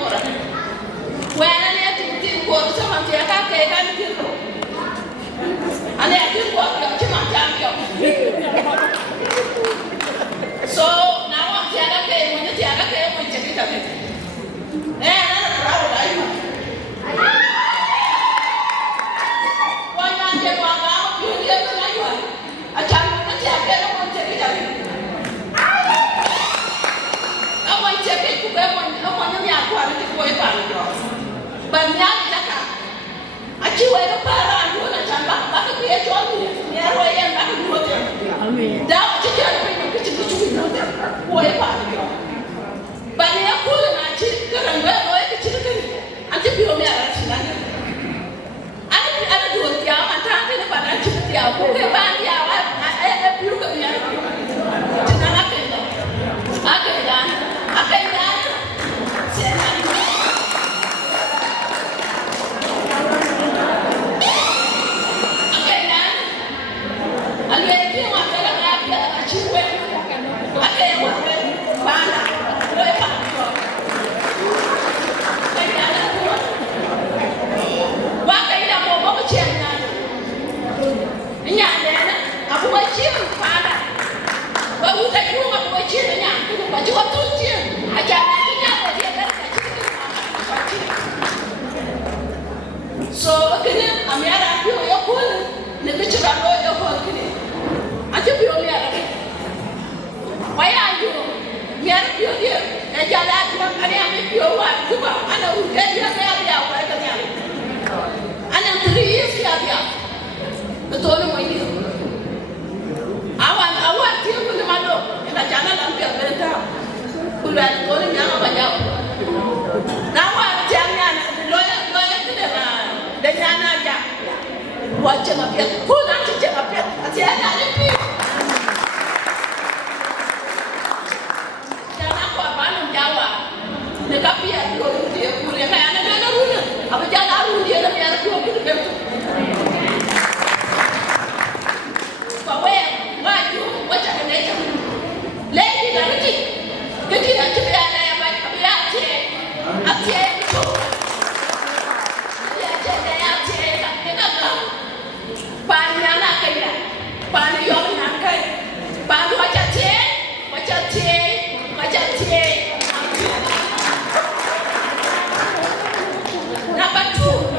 kora wena ne tin ko sama ti ka ke kan tin ko ane tin ko yo ti ma ta yo so na wa ti ka ke mo ti ka ke mo ti ka ke na proud ai ma wa na te wa ga yu ye ko na yo a cha mo ti ka ke mo ti ka ke awan ti ka ku ga mo no nya kwa ti ko e pa yo ba nya ta ka a chi we ko para ndo na cha ba ka ke ye cho ni ya ro ye na ku mo te amen da ti ja pe ni ki ti ku no te ko e pa yo ba ni ya ku na chi ka ran ba ro ye ki ti ka ni a ti bi o me ara ti na ni ana do ya ma ta ti na ba na chi ti ya ku ke ba ya wa e bi ru ka ni ya ti na na ke da a ke da se na ni so kene amiara pio yo kul ne ke chira lo yo kul kene ati pio mi ara waya yo mi ara pio dia e jala ti ani ami pio wa kuba ana u ke dia ke abia wa ke dia ana 3 years ke abia to no mo ni awan ti ko le malo e ka jana lam pia benta kulwa ko ne nyama ba ja na wa ti ami ana lo ya ke de na de nyana ja wa chema pia ko na ti chema pia ati ana ni pi jana ko ba no jawa ne ka pia ko ti ku re ka ana na runa aba jana ru dia na ya ko ku de tu pa we wa ju wa cha ne cha le di na ti ke ti na ti ya na ya ba ya ti ati ko Panyana kaya, panyo na kaya, panu aja cie, Number 2,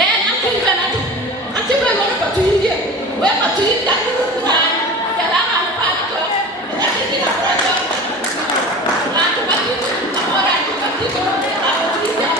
nanti kana tu, nanti baru patu India, patu India kan, jalan apa tu, nanti kita berada, nanti patu orang tu patu patu India.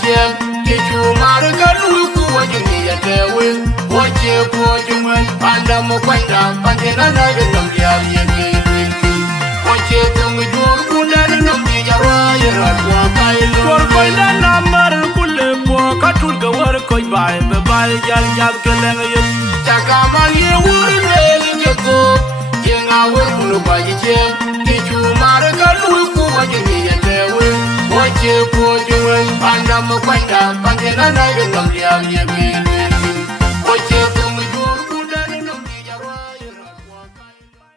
jam kichu margalu ku wajini ya dewe wache po jumwe panda mo kwenda pandena na gam ya yegi wache tung jur kulan no mi jarwa yara kwa kailo por koida namar kulle po katul ga war koy bay be bay jal jal keleng yet chakaman ye wur le ngeko yenga wur mulu baji jam kichu margalu ku wajini ya dewe wache po jumwe panda mo kwenda pandena na gam ya yegi wache tung jur kulan no mi jarwa yara kwa kailo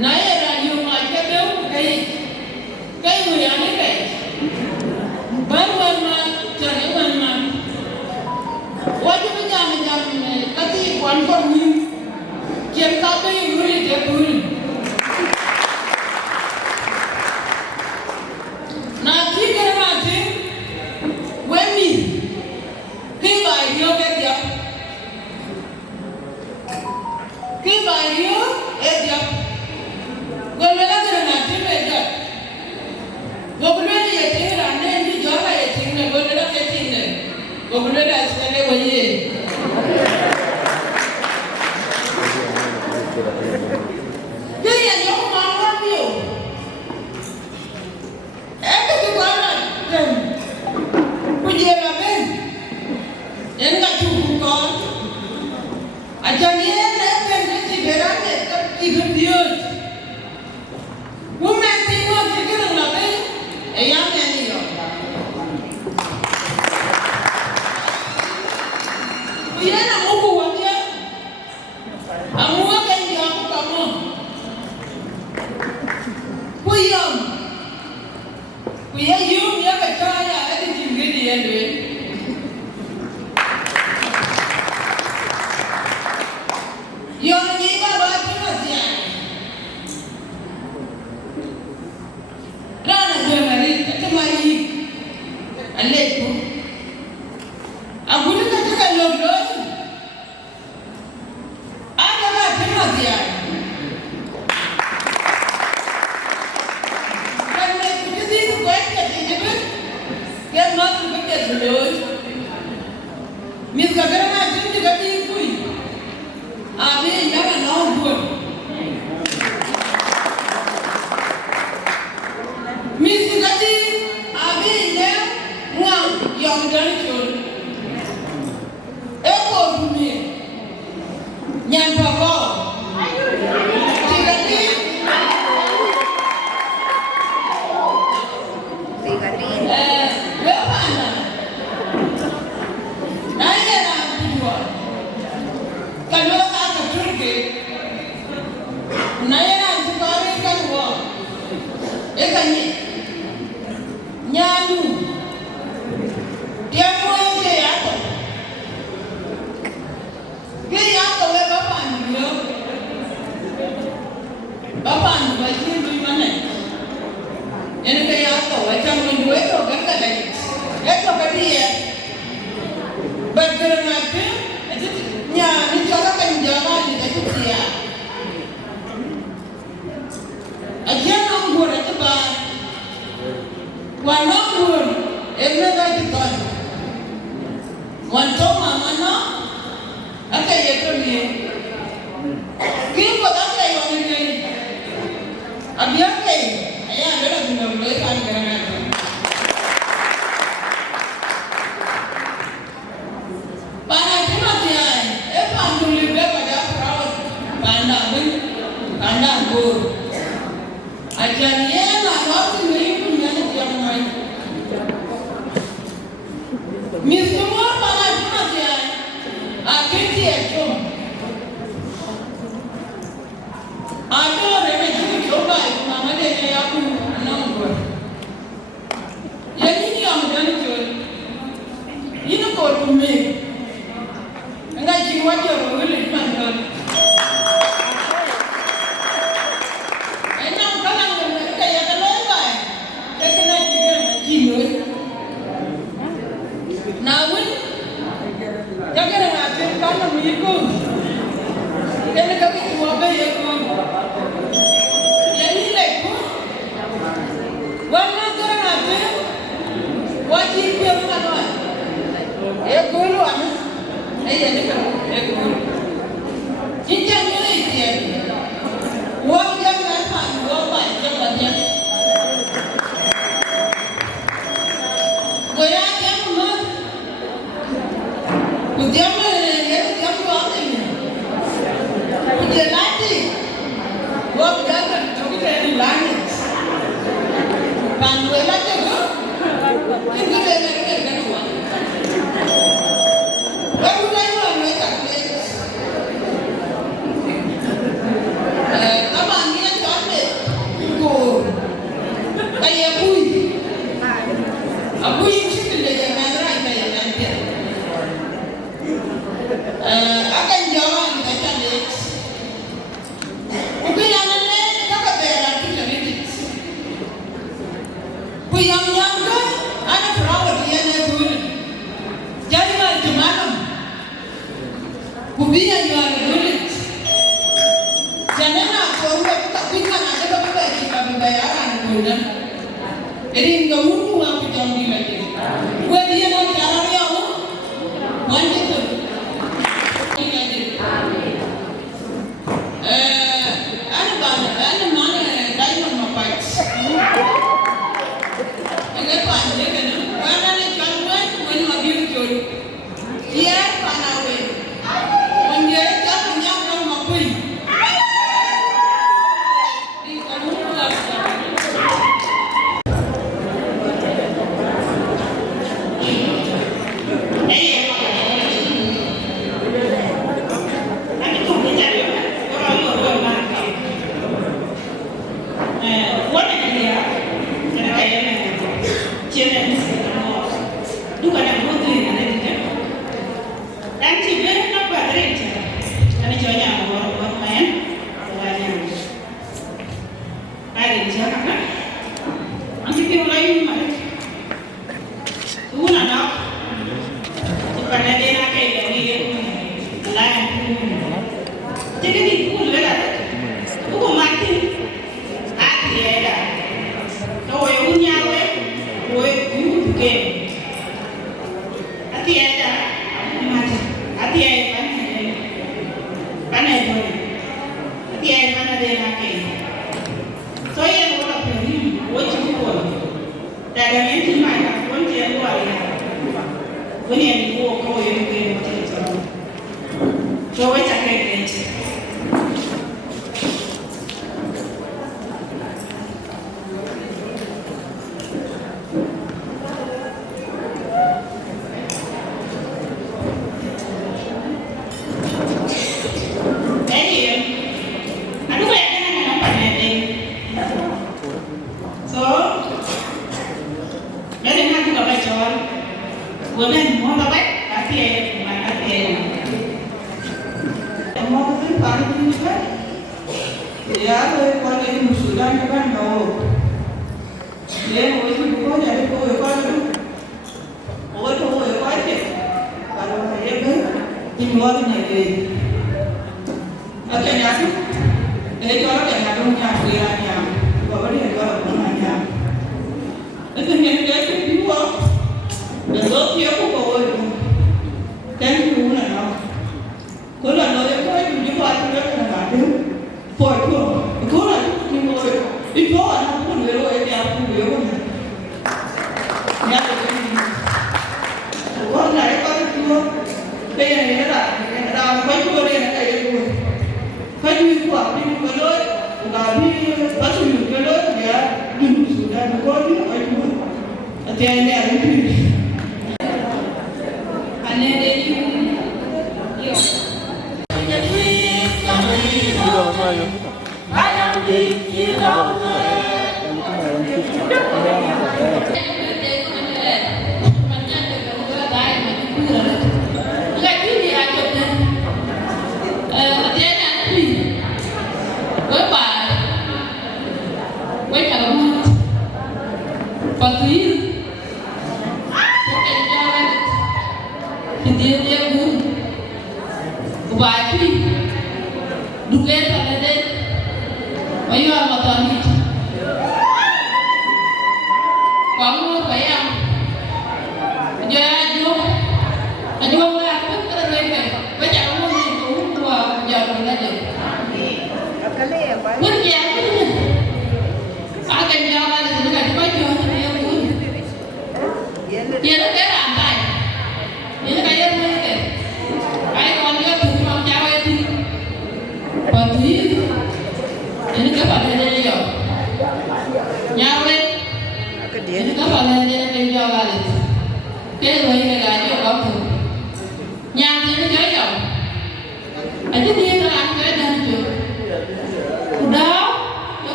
Na era Oguleda asene waye. Kaya yo mama mio. Eka tukana dem. Kujera ben. Enga tukuka. Ajani ene ben nisi berane ibu biot. Woman tingo tikira la ben. Eyang eni yo. Yana muku wabia. Amuwa kan yo kamo. Kuyam. Kuya yum ya kaya edi jingidi yende. Yo ni baba tunasia. Rana jemari katamai. Aleku. Agulu kataka loglo. Ada ba tunasia. Karena kujadi kuat katanya. Kan masuk ke dalam. Mis kagak macam juga tinggi. Abi jangan nombor. Mis kadi abi ne ngam yang dari chul. Eko bumi. Nyan babo. Tikati. Lepana. Naya na kujua. Kalau tak terjadi, naya na tukari kalwa. Ekani. Nyanu. Dia mau je apa? Dia apa le bapa ni lo? Bapa ni baju ni mana? Ini kaya apa? Macam ni dua tu kan kalau itu berdia. Bergerak tu. Nya ni cara penjaga di situ dia. Ajar anggur itu bah. Wan anggur, emna dah dikan. Wan cuma mana? Akai itu ni. Kini kau tak kaya orang ni. Abiar kaya, ayah ada lagi nak beli kan kerana. Ajarnya nak waktu ni pun jangan tiang main. Misalnya mana cuma dia, akhir dia cuma. Ada orang yang cuba, mama dia yang aku nombor. Yang ini yang jangan cuba. Ini kau tumi. Enggak jiwa jauh boleh mandor. Namun, jangan ngajak karena mengikut. Kena kaki tua bayar pun. Yang ini lagi, warna orang ngajak wajib dia mana? Guru ana, ini kan guru. Cincang ni dia. Wang jangan pan, wang pan jangan dia. Goya jangan. Ujian mana? Ujian apa ni? Ujian nanti. Wah jangan, tapi jadi langit. Pandu lagi tu. Kita jadi kerja dua. Baru dah orang mereka kerja. Apa ni nak cakap? Go. Kaya bui. Abu ini sih dia mana kaya nanti. Akan jalan kita cari. Mungkin yang lain tak keberan kita ni. Puyang yang tu, anak perawat dia nak guru. Jadi macam mana? Kubian yang guru. Jangan nak guru tak pintar ada apa kita bayaran guru. Jadi enggak mungkin aku jangan lagi. Gua dia nak cara dia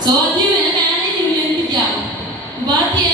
So, di mana kan ada di bulan pijak, berarti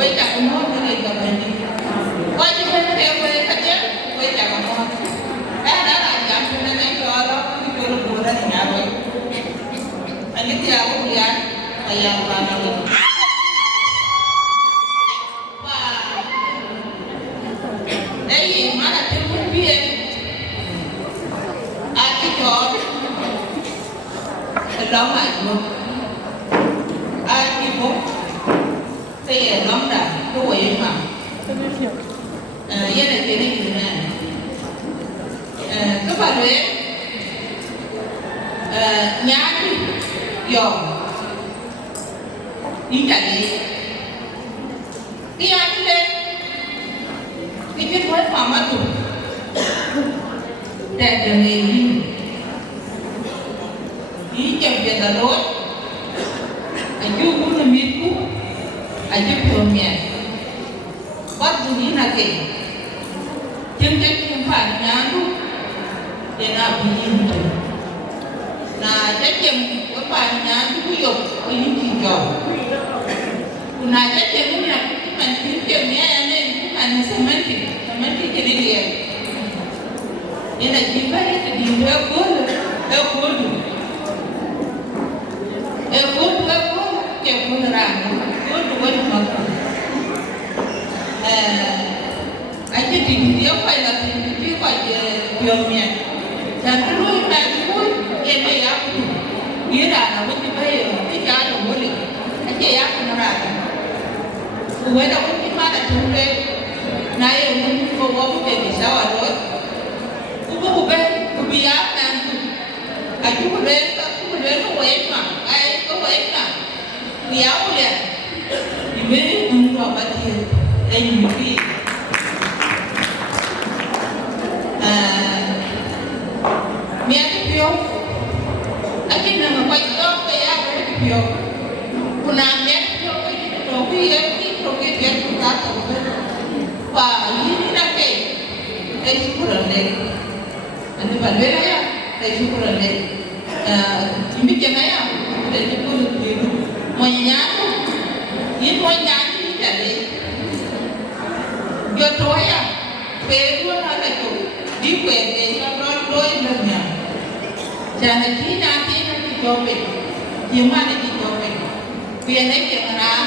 Wait, I can hold the long hải một ai đi bố thế long đã tôi quay mà yên này cái này các bạn đấy nhá đi dòm đi chạy đi ăn lên cái chuyện mới mà mất rồi để được nghề đi chậm việc là đối anh chú cũng là miết cũ anh chú thường nhẹ bắt dù đi là kì chân trách không phải nhá lúc để nào bị nhìn rồi là trách nhiệm của bạn nhá chú dục với những gì trò là trách nhiệm của nhà cái mình kiếm tiền nhé nên cái mình sẽ mất thì cái đi liền nên là chỉ phải cái đi theo cuốn theo cuốn cái cuốn làm cuốn quên mà anh chỉ tìm hiểu phải là tìm chứ phải trường nhỉ chẳng cái lối mà cái lối em bây giờ nghĩa là với cái bây giờ cái cha đồng mới được anh chị ác nó ra với đâu cái má là chúng lên này ông không có cái gì sao à rồi cũng có một bên cũng bị ác nè anh cũng có lên có quên mà ai có quên mà bị áo liền thì mới không có bắt tiền đây nhiều khi mẹ cái phiếu anh chỉ nằm ở quanh đó cái áo cái phiếu cô làm mẹ cái phiếu cái đồ cái chuyện của ta tổng hết và như thế này đây chú của này anh bạn biết đấy à đây chú của này biết chuyện này à đây chú của này mọi nhà những mọi nhà như thế này giờ thôi à về luôn là chủ đi về để cho nó đôi lần nhà cha này khi nào thì cho mình nhưng mà này cho mình về này cái nào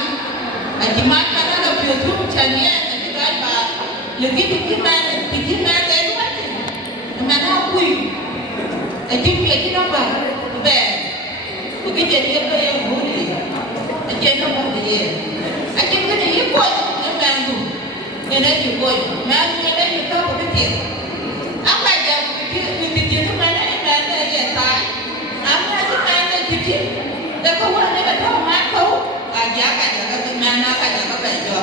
chỉ mắt mà nó là biểu thuốc cha nhé cái đó mà những cái mà đấy mà nó quy cái việc nó vào về cái chuyện gì bây giờ muốn gì anh chơi nó không gì anh chơi cái này quậy nó mang đủ người đấy chịu quậy mà người đấy chịu cao một cái tiền áo bài giờ cái chuyện nó mang này mà đây hiện tại áo này cái mang này cái chuyện đã không có này mà không mát không giá cả là cái mang nó phải là các bạn cho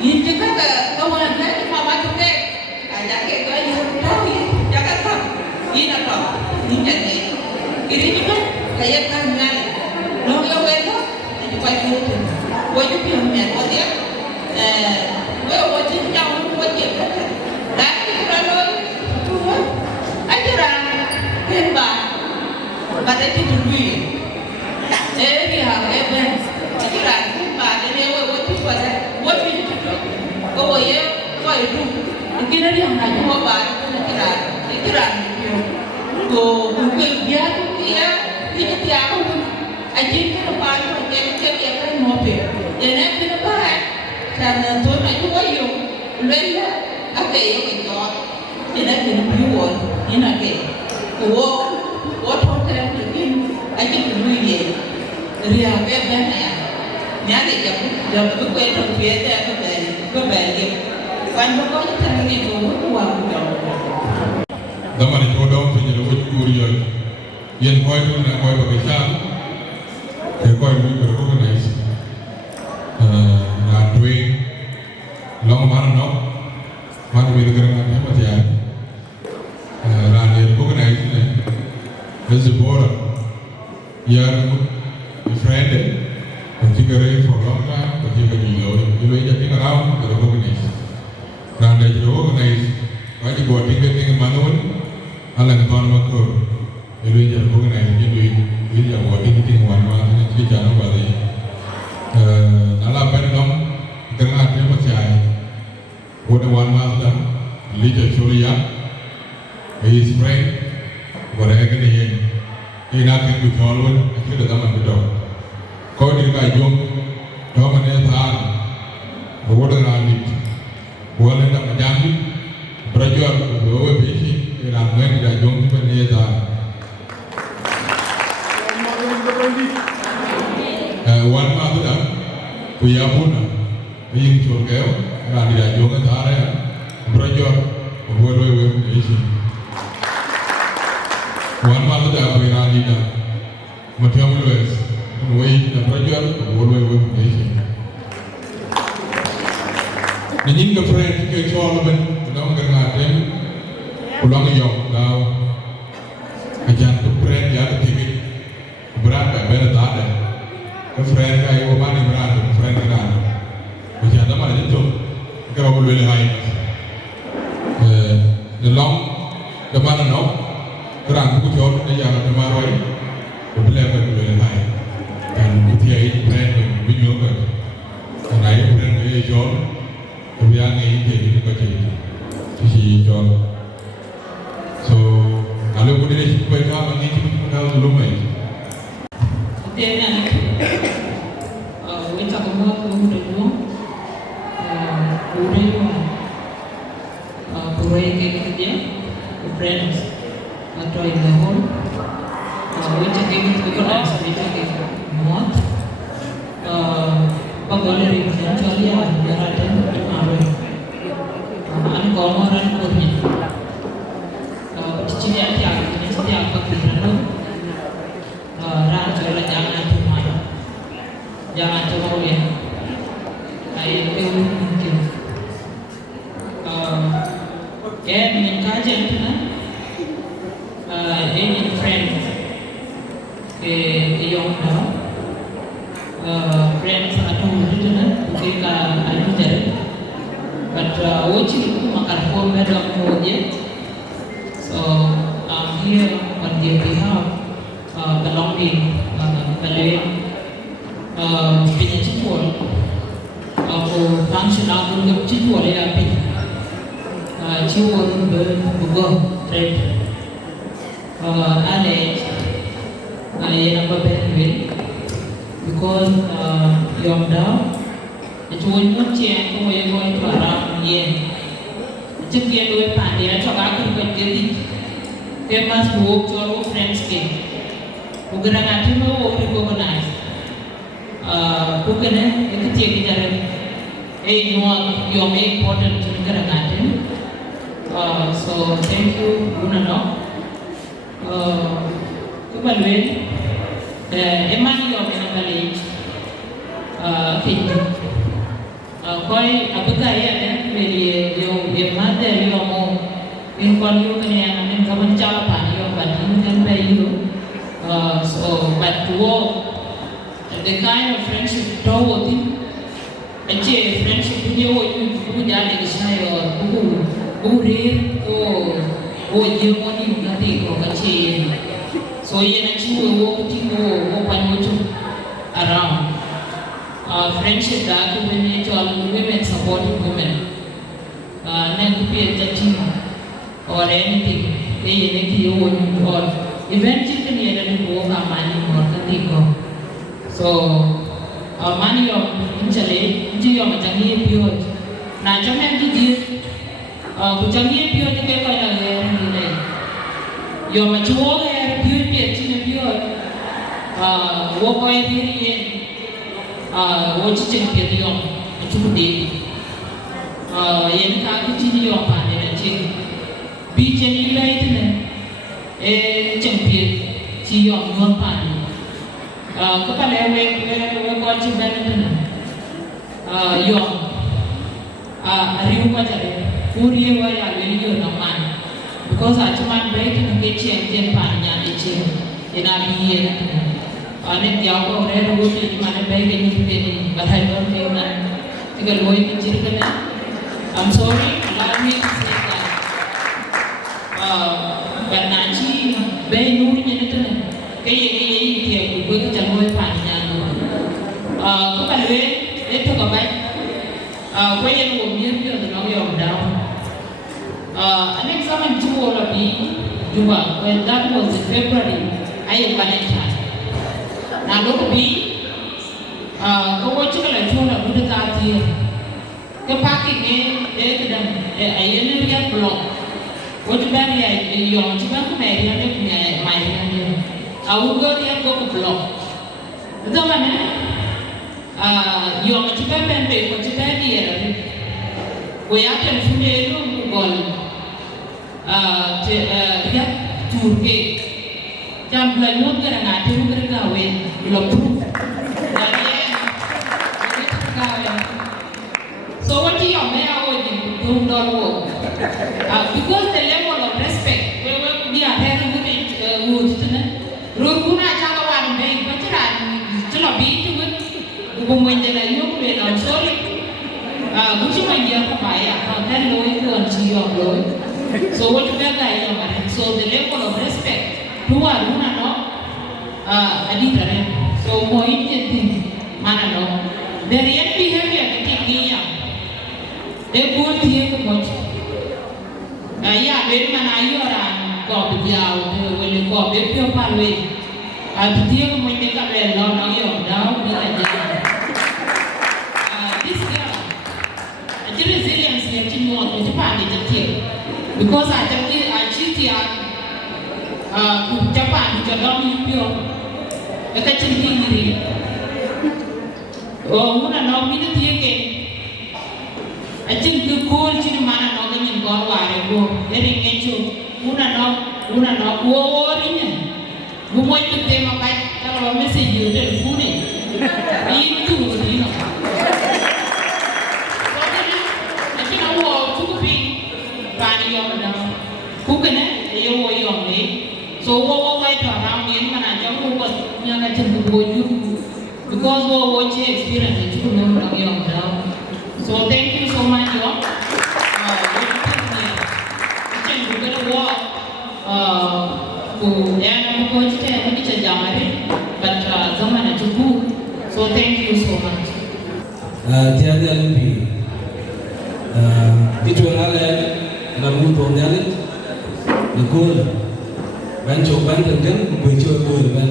nhìn chứ các công an đấy mà bắt chúng đây giá cái gì đâu giá cái thấp gì là thấp những chuyện này cái đấy chứ cái gì càng ngay nó yêu em đó thì quay phim thì quay phim mẹ có tiếc với ông chính nhau nó quay chuyện đó đấy cái đó thôi anh cho rằng thêm bà đấy thì chuẩn bị để đi học em đây cái là cũng bà để nêu ở chút vào đây quay phim có người em quay đúng cái đó đi học này cũng có bà cái là của người giá cũng kia thì cái giá không anh chỉ cái nó bán mà cái một việc để nên cái nó bán thành tối nay nó có nhiều lên là ác kệ mình có để nên mình biểu ổn như là cái của thôn theo được cái anh chỉ cần nuôi gì rồi cái bên này nhá thì giờ cứ quên trong phía theo cái bè gì quan nó có những thằng này cũng qua cũng được Dama ni cho dom se nyelo ko kuriyo yen koy to na koy ba ka e koy mu ko organize na dwe long man no man mi gar na ma tiya ra ne organize ne as a board yar friend and figure for long time but you can you ya ki na ko organize na ne organize why the board thing manual alang ton ma ko ele ya ko na ni ni ya wa ti ti wa ma ni ti ja no ba de ala ben dom dengan te ma chai ko de wan ma da li ja choria his friend ko re ke ni e na ke ku thol won ke de ma do ko ni ka yom do ma ne tha ko de na ni ko le da ma jang ni Belajar bahwa bisi ramai tidak jom sebenarnya dah. Kuyapuna, yung churgeo, rani da jonga thare, brajor, bolwe we isi. Wan malu da koi rani da, mathiam lues, we da brajor, bolwe we isi. Ninin ka friend ke chol ben, dam gargaten, ulang yong dao. Ajan tu friend ya tigit, berada berada. Cái friend cái của bạn đi ra được friend cái nào bây giờ nó mà là chút cái bao luyện hay the long the man nó cái rằng cũng chốt bây giờ nó mà rồi cũng lên cái luyện hay and cái ấy friend mình bây giờ rồi cái này friend cái chốt cái bây giờ này thì cái gì chốt so kalau kita di sini kita mengi kita tahu dulu mai Then we talk about the room, friends are in the home. We take it, we got to take it more. Pagawali eventually we are attending tomorrow. And go more and go in. Cici dia tiap, ini setiap pagi lalu. Raja jangan cuma, jangan cuma ya. Itu mungkin. Dengan kajian tu any friends yang friends atau itu kita ada jadi. But watching itu makan pun ada dia. So I'm here on their behalf. Belonging balik penyesuaian aku function aku untuk sesuatu yang apa sesuatu berubah trend ada yang apa berubah because yang dah itu pun cian tu yang kau itu arah yang cekian tu pandai cakap aku berjadi kemas buat cakap friends ke Bukan nanti mau recognize. Bukan itu ciri cara. You are important to bukan nanti. So thank you Gunano. Kemudian emang you are mana balik. Kita. Koi apa gaya beli you mother you mau inkon you kena yang kamu jawab you banding kan bayu. So, but the kind of friendship toward him, actually friendship dia who jadi kisah or who real or dia money nanti kau kacau. So ia nak cuba who tigo panuju around. Friendship dah aku punya jual women supporting women. Nanti dia jadi or anything. Dia ni dia or eventually ada di bawah money or ketiga. So money yang mencari, dia macam ni piot. Nah macam ni dia, macam ni piot dia kau yang ni. Yang macam orang piot piot cina piot. Kau yang diri kau cicing piot yang macam ni. Yang kaki cini yang pandai macam bijen ni lah itu ni. Chẳng biết chỉ dọn luôn phản có phải là về coi chim bên này dọn riu qua chợ uriu qua ya về nhiều nông man because cuma baik itu kecil phản nhà kecil yang nabi nên dia kau orang rugi di mana baik ini ini bahaya orang yang tiga loi kecil kan I'm sorry allow me to say that but nanti bayi nurnya itu nih kayak dia gue kejar gue panjang kau kan itu kapan gue yang ngomongin dia tentang yang dah anak zaman cuma lebih juga when that was in February ayat Valentine nah lo lebih kau cakap lah cuma udah tadi ke pakainya kedang ayatnya dia blok. What about your Chicago Mary and my I will go there go to block. The man yo ma ci ben be ko ci ben yere ko ya tan funde no mu gol te ya turke jam la no gara na te mu gara gawe lo proof so what you may avoid don't work because the level of respect we be a very good to road kuna chaka wan be batira to lo bi to go mo de la yo le no sorry guchi mo ndia ko ba ya kan lo ko on ji yo lo so what you get guys so the level of respect to wa una no aditare so mo ite thing mana no the real behavior ke tikia e ko tie ko mo ya be mana yora ko bi yaw wele ko be pio parwe tie ko mo te ka be no no yo daw bi la ja this girl the resilience ya ti mo ko pa ni te because I cheat ya ku Japan jo do mi pio e ka ti ni una no mi tie ke ajin ku ko ti mana no ga nyin go ware go ere ngecho una no ko ori ne bu mo tu te ma ba ka ro message yo telefone ni tu ni no ajin wo tu ku pi ba ni yo na ku ke ne yo wo yo ni so wo wai to ram ni mana ja ku ko nya ga tin bu ju because wo experience tu no no yo na so thank you so much yo so thank you so much. Tiada lebih. Itu adalah namun pondal, nakul, banco banten kan, banco kul ban.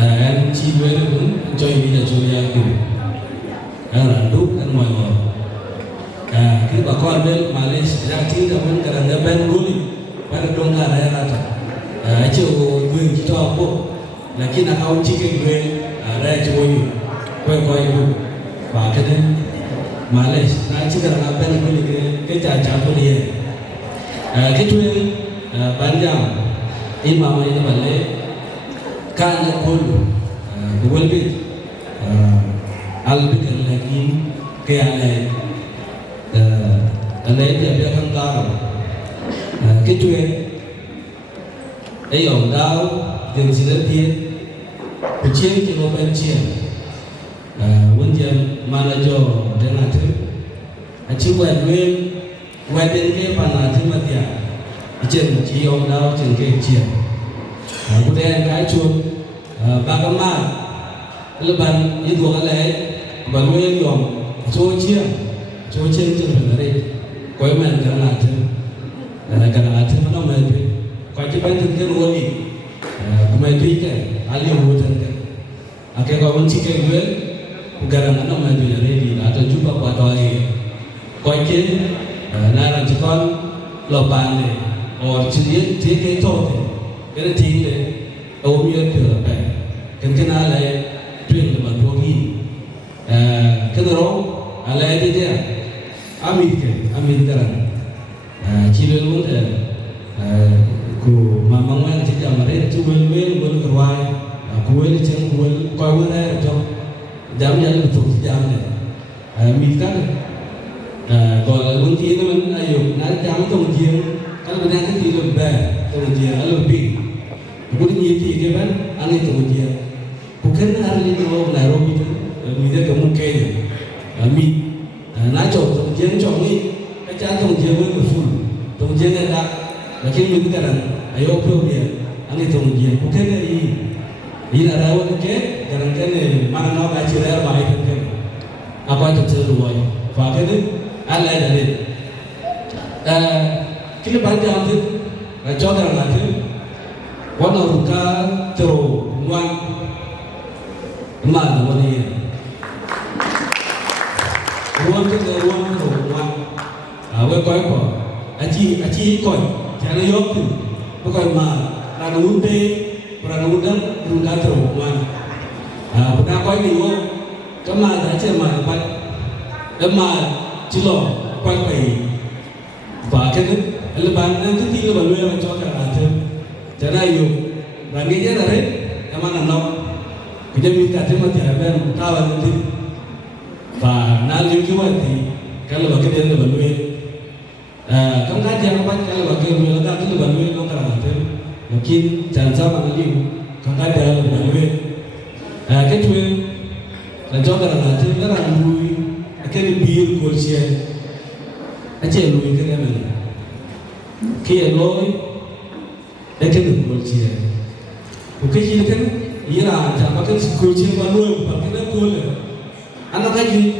An ciwe pun join dia joya tu. Randu kan mau. Kita bakal bel Malaysia, dah tinggal pun kerana ban guli, pada dongkar raya rata. Ajo gue kita apa, lakini nakau cikin gue raya joyu, koi ibu, pakai Malaysia, nak cikin apa ni guli kita campur dia. Kita panjang, imam ini balik, kan gulu, gulu bit, albit lagi kaya anh ấy thì biết không cao cái chuyện ấy ở đâu tiền gì đó tiền của chiến thì nó bên chiến vấn đề mà là cho để làm thứ chỉ quen đến cái phần là thứ mà tiền trên chỉ ở đâu trên cái chiến của đây cái chuột ba cái mà lúc bạn như thuộc cái này bạn nuôi dùng số chiến trên phần đấy coi mình cái là thứ nó mình thì coi cái bản thân cái luôn đi mình đi cái ali luôn thân cái coi vấn chỉ cái người gara nó mình thì là đi là tôi giúp bạn đòi coi cái na là chỉ con lò bàn này or chỉ cái thôi cái thì đấy ôm như kiểu là cái nào lại truyền là bạn đôi khi cái đó là cái gì Amin kan, ciri lu tu, ku mamang mana cakap mereka tu wel kerwai, kuel ceng kuel kau mana jam jalan betul jam ni, Amin kan, kalau lu ti tu mana ayo, nak jam tu mungkin kalau benar tu ti lebih tu mungkin lebih, bukan ni ti dia kan, ane tu mungkin, bukan hari ni tu Nairobi tu, mida kamu kaya, Amin. Nãy chỗ tổng chiến chỗ đi cái cha tổng chiến với người phụ tổng chiến này là khi mình cái rằng ai ô phiêu biển anh ấy tổng chiến cũng thế này đi là đâu cái cái này mang nó cái chuyện là bài cái apa itu terluai và cái thứ anh lại là gì cái bản giao thứ là cho rằng là thứ quán nào cũng cả trầu ngoan mà là vấn đề ruang tu ruang với coi của anh chị coi chả lấy yếm tu coi mà là nuôi tê và nuôi đất nuôi cá trâu mà bữa nay coi nhiều cái mà đã chơi mà bắt em mà chỉ lo quan phải và cái thứ là bạn nên thứ gì là bạn nuôi mà cho cả là thêm cho nên dùng là nghĩ là đấy em ăn làm đâu cái gì mình cả thêm mà tiền bên tao là gì và na lưu như vậy thì cái là cái đến là bạn nuôi không khác gì không bắt cái là cái nuôi là cái là bạn nuôi không cả là thêm mungkin jangan sama lagi không khác gì là bạn nuôi cái chuyện là cho cả là thêm rất là nuôi cái bia của chị anh chị nuôi cái này mình khi ở lối để cái được của chị một cái gì thế ý là chẳng có cái của chị mà nuôi bằng cái đất nuôi này anh nói cái gì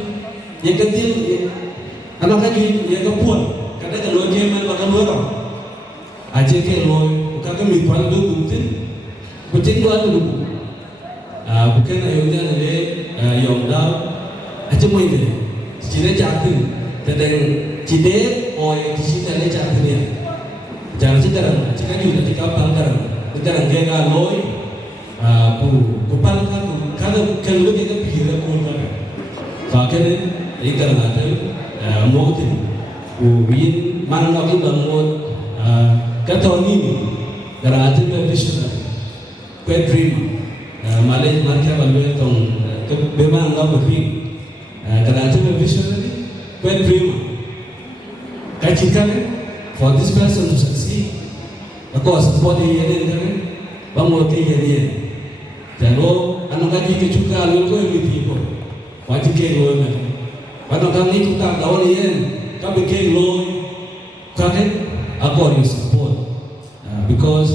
vậy cái tiếng anh nói cái gì vậy cái buồn cái đấy cái lối kia mà cái lối đó anh chị cái lối cái mình quan đúng đúng cái chính đó đúng một cái này như là để dùng đó anh chúng mình thì chỉ để trả tiềnแต่chỉ để oi chỉ để trả tiền jangan sekarang jika juga jika bangkaran sekarang dia kan loi kupal kan kalau lu kita pikir aku kan fakir ini kan ada mau tu win mana lagi bangun kata ni kerana ada vision quite dream Malay market value tong memang ngam berpikir kerana ada vision quite dream kacikan for this person to succeed of course support dia ni kan bangun dia jadi anak kaji kecuali lu kau yang ditipu wajib ke lu kan pada kami kita tahu ni kami ke lu kan aku harus support because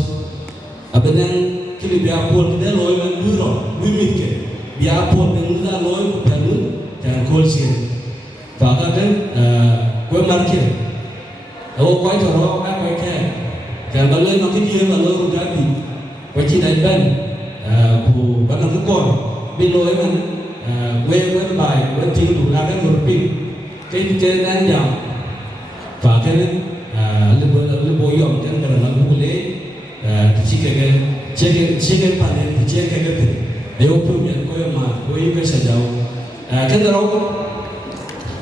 apa yang kita biarpun dia lu yang dulu wimit ke biarpun dia lu perlu jangan kolsi bahkan gue market Ô quay cho nó các quay khe, cả bạn lên nó cái kia mà lôi một cái thì quay chỉ đánh bên, của bạn làm cái con bên lôi mà quê với bài với chỉ đủ ra cái một pin, cái đang dạo và cái lên bồi dưỡng cái là làm cũng lấy, chỉ cái bản này chỉ cái gì, để ông phụ nhận coi mà coi cái sản giàu, cái đó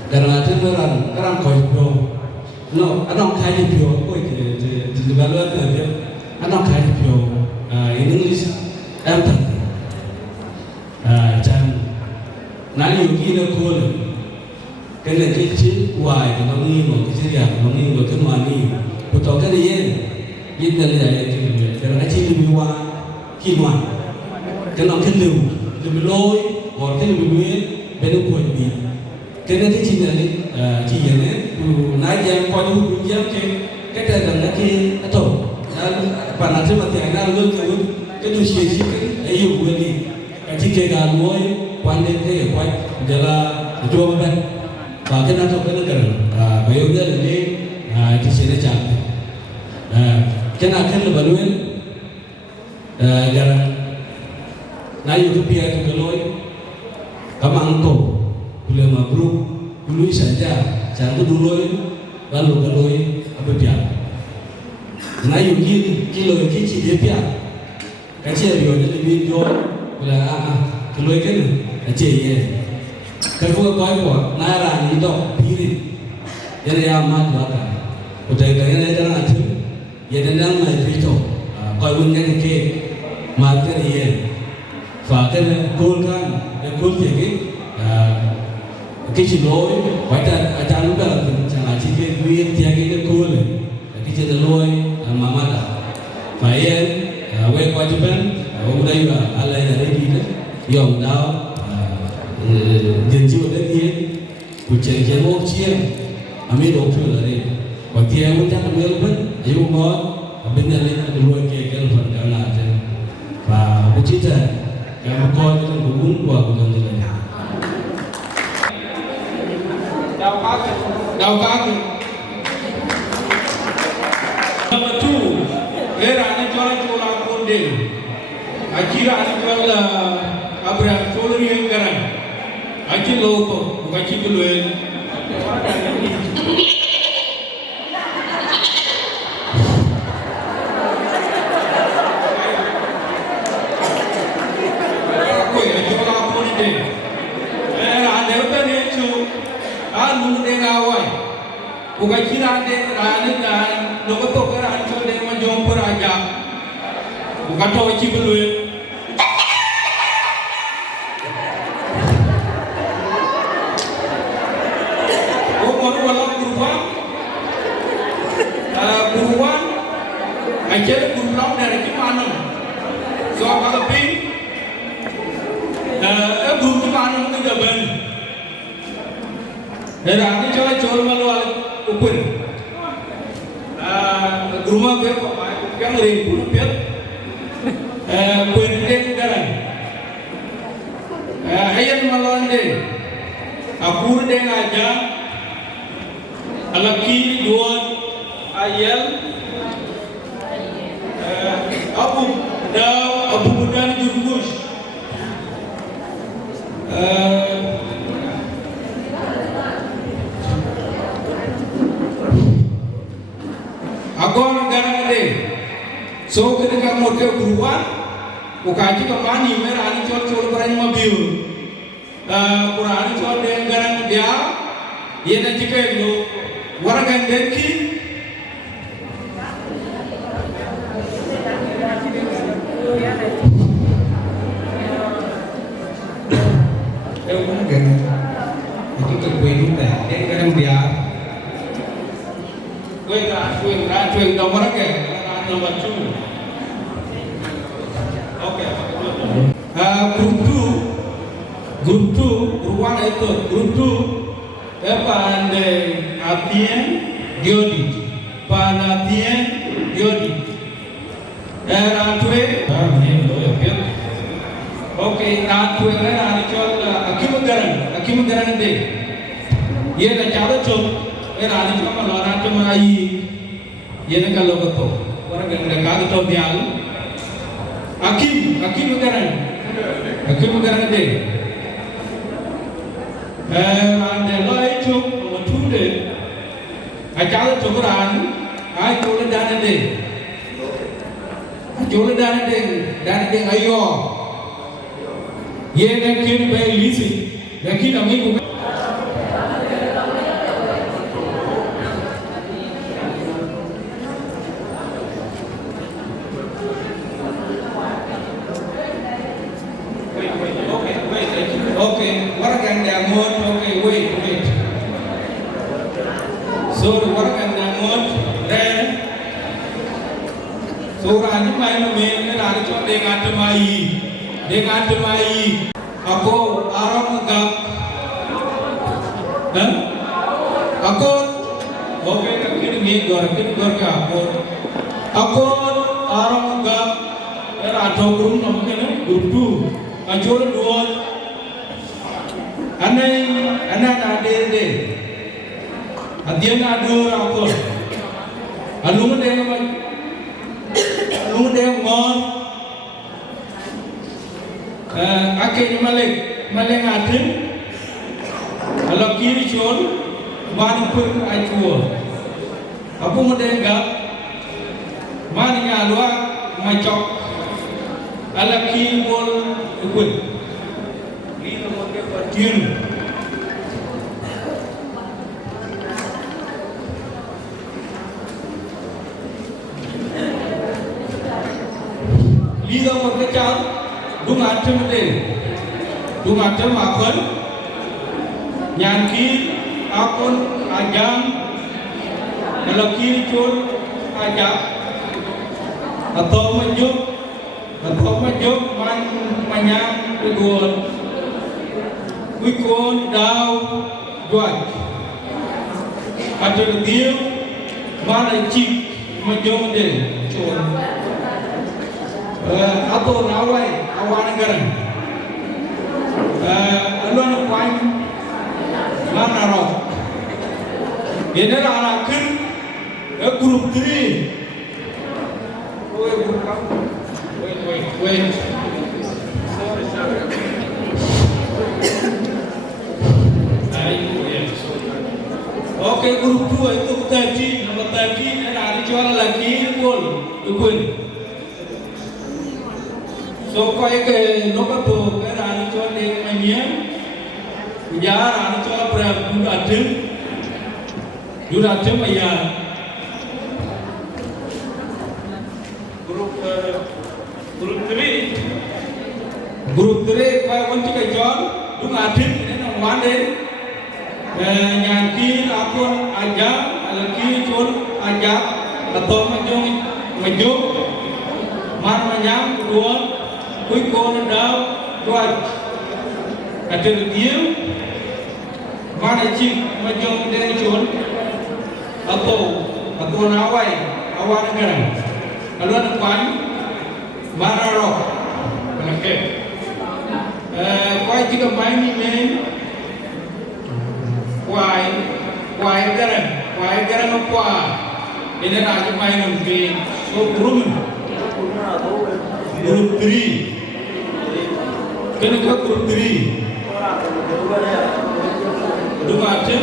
karena itu orang kau no, anak kaya pio, koi di baluan dia, anak kaya pio, in English, empathy, jangan, nani yuki le kol, kena kecil, why, kalau ni mau kecil ya, kalau ni mau kemana, betul kan dia, kita lihat itu, kerana kecil lebih wah, kiman, kena kecil lebih loy, orang kecil lebih duit, betul koi lebih. Cái này thì chỉ là nãy giờ coi như cũng dám cái là là cái tổ và là thứ mà tiền ra luôn cái đồ xì cái ấy dùng quên đi cái chỉ cái gà muối quan đến cái quay giờ là chua bên và cái nào cái nó cần bây giờ là đi thì sẽ để chạm cái nào cái là bẩn luôn giờ nãy giờ cái bia cái lối cảm ơn cổ boleh mabruk dulu saja jangan dulu lalu kalau apa dia na yuki kilo kici dia pia kaci dia jadi video boleh kilo kan aje ye kalau kau kau na ra ni to piri jadi amat baka udah kaya ni jangan atu ya dan mai video kau punya ke materi ye fakir goal kan goal jadi cái chuyện lối phải là cha lúc đó là chẳng là chỉ cái nguyên thì cái cool này cái chuyện lối mà đã phải quay qua chụp ảnh ở đây là anh là đây đi đấy dùng đó dân chịu đấy đi của chuyện cái mốc chiên mới đổ chuột là đi còn thì em muốn chắc là biết vẫn yêu có bên này lên lối cái phần đó là và cái chuyện này cái coi cái cũng của mình như này Đào các number 2 era ni jual la konde akira ni jual la abra solri enggaran akil loko bukan cikuluel aku jual la konde lu de ga wai ko ga kira de ran da no ko to ga ran cho de ma jom por aja ko ga to chi bu lu ko mo wala kurwan aja kurang dari mana so kalau pin guru di mana mungkin jaban dan ini coba malu ukur guru mah ber yang ribu ber kuinten garan ayat maluan deh aku deh aja alaki dua ayat Abu Budan Jurgus Agora garangde so ketika model beruan ukaji kemani merani col berani mobil kurani col dengan garang dia nanti kendo warga deki Tôi cũng gần chúng tôi quyền để cái năng bia quyền đầu vào cái nomor 2 okay group 2 ruang itu group 2 pandai artian diodi panatian diodi rantwe okay rantwe rani chol akimugaran de ye na chalo chom rani chom malora chom ai ye na kalo to ora ganda ka to dial akimugaran de ande loi chom matunde a chalo chom ran ai chole dan de chole dan de ayo ye na kin be lisi na kin ami ko okay waragan da mod okay wait so waragan da mod then so ran mai no me ran cho de ngatamai ako arang gap ako okay kini gor ka ako arang gap era atho group namanya group 2 ajol duon anai na de adian adur ako alung de ngon ake malek atin alok kiri chon ban pun achuo apu modenga mani ngalwa macok alak kiri bol ukun ini mo ke patin lido mo ke chao dung atem akon nyanki akon ajam melaki chun ajak atau menjuk man manyam kedua wikon dau juat ada dia mana cip menjuk deh chun atau nawai awan garan alun kwang mana roh ini anak kin grup 3 wait okay grup 2 itu nomor 13 ada jual lagi pun ikut so koi ke nomor 2 ada jual dengan Ujara anu coba berapa Juda tim ya. Grup 3 quay con chiếc cái chón đúng là thịt nên là ngoan đến nhà kia là con anh giá là kia chốn anh giá là tôi mà nhung mà nhám đuôi cuối con đâu rồi là trên tiếng mà này chim mà nhung đến chốn ở tổ áo quay cái này ở luôn là quán mà ra rồi là kẹp quay chỉ có máy mi men quay cái nó qua để nó làm cho máy nó về số group 3 cái nó có group 3 đúng không chứ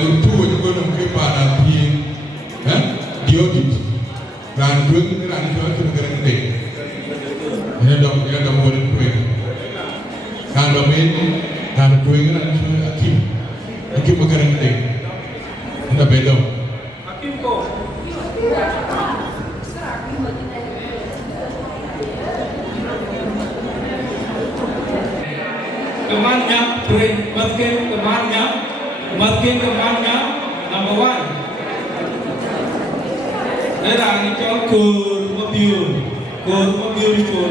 Untuk juga nak kepada pihak, diaudit, dan juga kita ada juga negara kita. Ini dah boleh pun. Kalau ini, kalau pun kita ada juga akim negara kita. Ini beda. Akim ko. Kemannya, makin kemannya number 1. Đây là những cho cồn mobil đi chôn.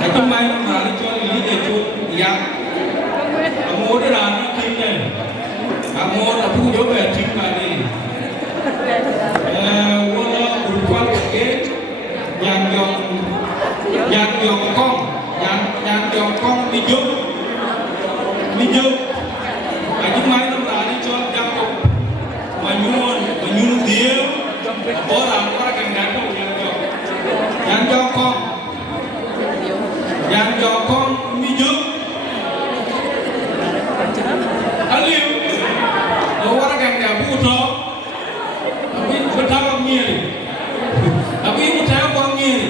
Cái trong mai nó là cho lý để chôn giặc. Mua đây là nó kim này. Mua là thu dấu về chính là đi. Mua nó cùng quan cái nhàn dòng con đi giúp. Ở trong mai nó là đi cho giặc cục. Mà nhuôn tiếng. Bố làm có càng đáng không dàn cho con mi giúp anh liêu nó có càng đáng phụ thọ mình thao con nhiều mình thao con nhiều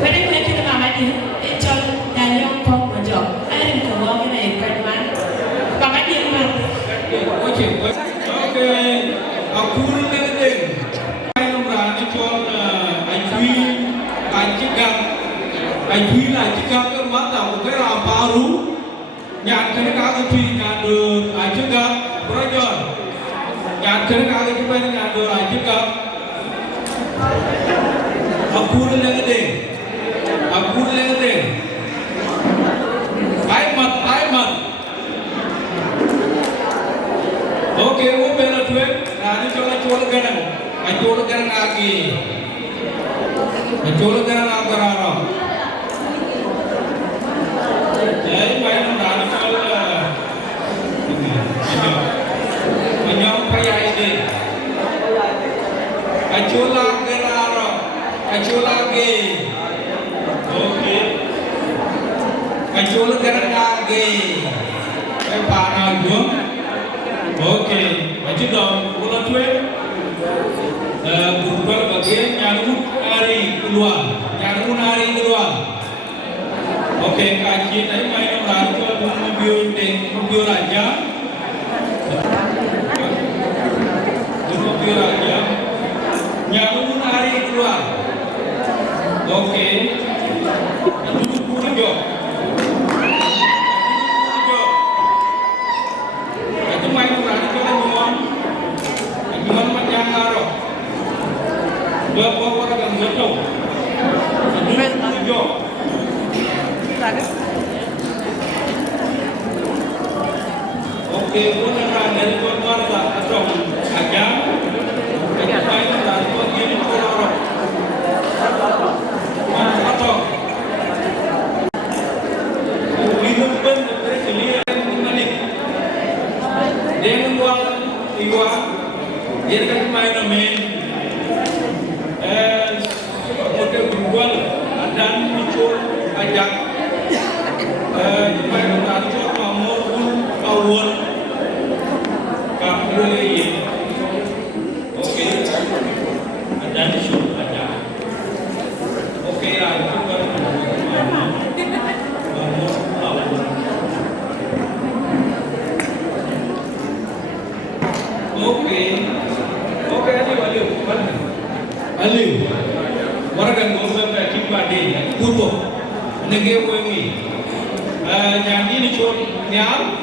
When I went to the mama, it told Daniel Pop my job. I didn't go along in a great man. Mama didn't know. Ok, học khu lên cái đỉnh. Anh ông là đi cho anh Thúy là chiếc găng cái mắt là một cái làm bao rú. Nhạc cái cá cái Thúy nhà được anh chiếc găng, bữa giờ. Nhạc cái cá cái bên nhà được anh chiếc găng. Học khu lên cái đỉnh. Tái mật. Ok, वो पहला ट्वेट नानी चोला गरम आगे चोला गरम आप करा रहा जय भाई ना नानी चोला अन्यों भाई आए थे चोला करा रहा चोला के ओके चोला गरम आगे मैं पाना जो Oke, maju dong, ulang tweet. Berubah bagian nyambut hari keluar. Oke, kaji tadi main orang mobil raja. Mobil raja. Nyambut hari keluar. Oke. Duduk pun jo. Main orang itu nyuman panjang karo. Bawa orang betul. Tujuh. Oke, pulang dari keluarga atau aja. Main orang itu gini orang. Atau minum pun terselia balik. Dengan uang iwa, dia kan main main. banyak mai nó đã cho vào một vào luôn cả người này ok ada di show aja ok lah itu kan ok Aliu warga ngobrol sampai kimpa deh kurbo nege wengi nyambi ni chon nyam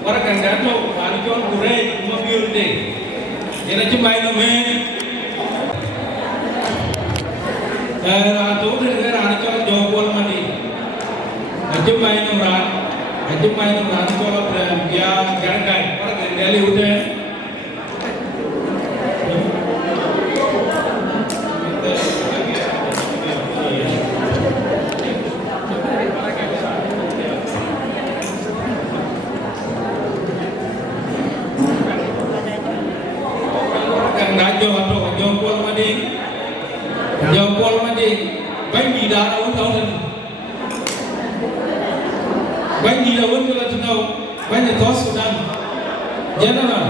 warga ngato ari chon kure mobil deh ina jimai no me atau dengan ari chon jobol mani jimai no ran chon ya gargai warga deli udah Jopol mandi, bánh mì đá đâu không thân, bánh mì đâu vẫn là chân đâu, bánh mì có Sudan, nhớ nó nào,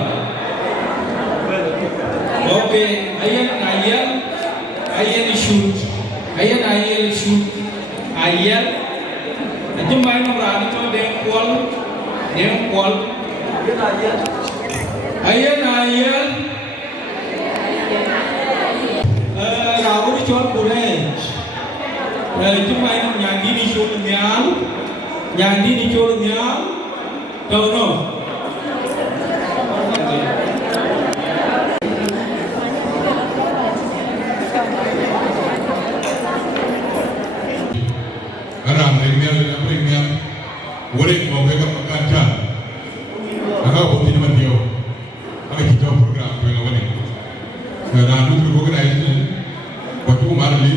ok, ayen shoot, chúng mày nó ra cho đen qual, ayen Rabu di chọn Korea, chúng mày nó nhà đi chọn nhám, đâu nó, Aram premier, worek mau mereka makan can, agak bukti ni mandi yo, agak hijau program yang awal ni, kerana tu organize waktu kemarin ni,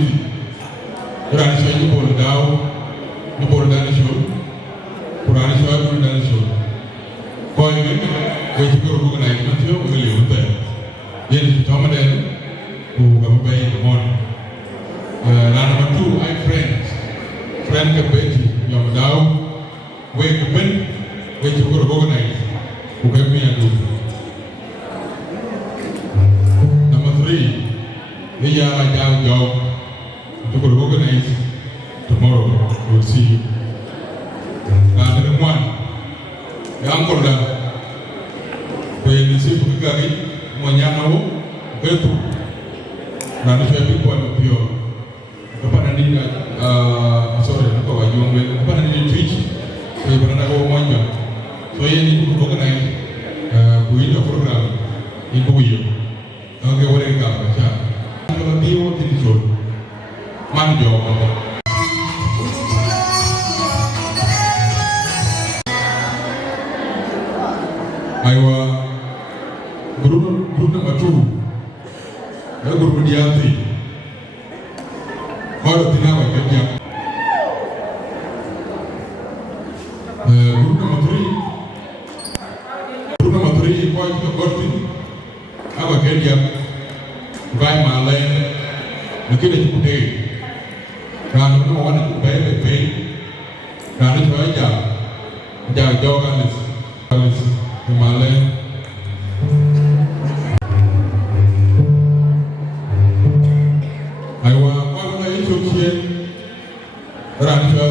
kurang saya ni pun dah ni show, kurang saya pun dah ni show. Kau ini, kau juga organize nanti yo, kau lihat tu. Jadi cuma dah, kau baik mon. Number 2, I friend kebeti yang dah, kau juga organize, kau punya tu. Number 3. We are a job to organize tomorrow. We'll see. Number 1, yang korda, penisi pegawai menyanawo betul. Nanti saya pikirkan bio. Kepada nanti, sorry, apa wajib orang kepada nanti Twitch. Saya pernah nak orang so ini organize buat program ini buat. Oke, boleh tak baca? Kalau dia tidak jujur, manjau. Aywa, guru nama tu, guru mediasi. Kalau tidak baca dia, guru nama 3, kau itu berarti apa kerja? Vai malay, mungkin ada putih, kerana itu orang itu baik, kerana itu aja jauh kan malay. Aywa, kalau lagi cucian, kerana itu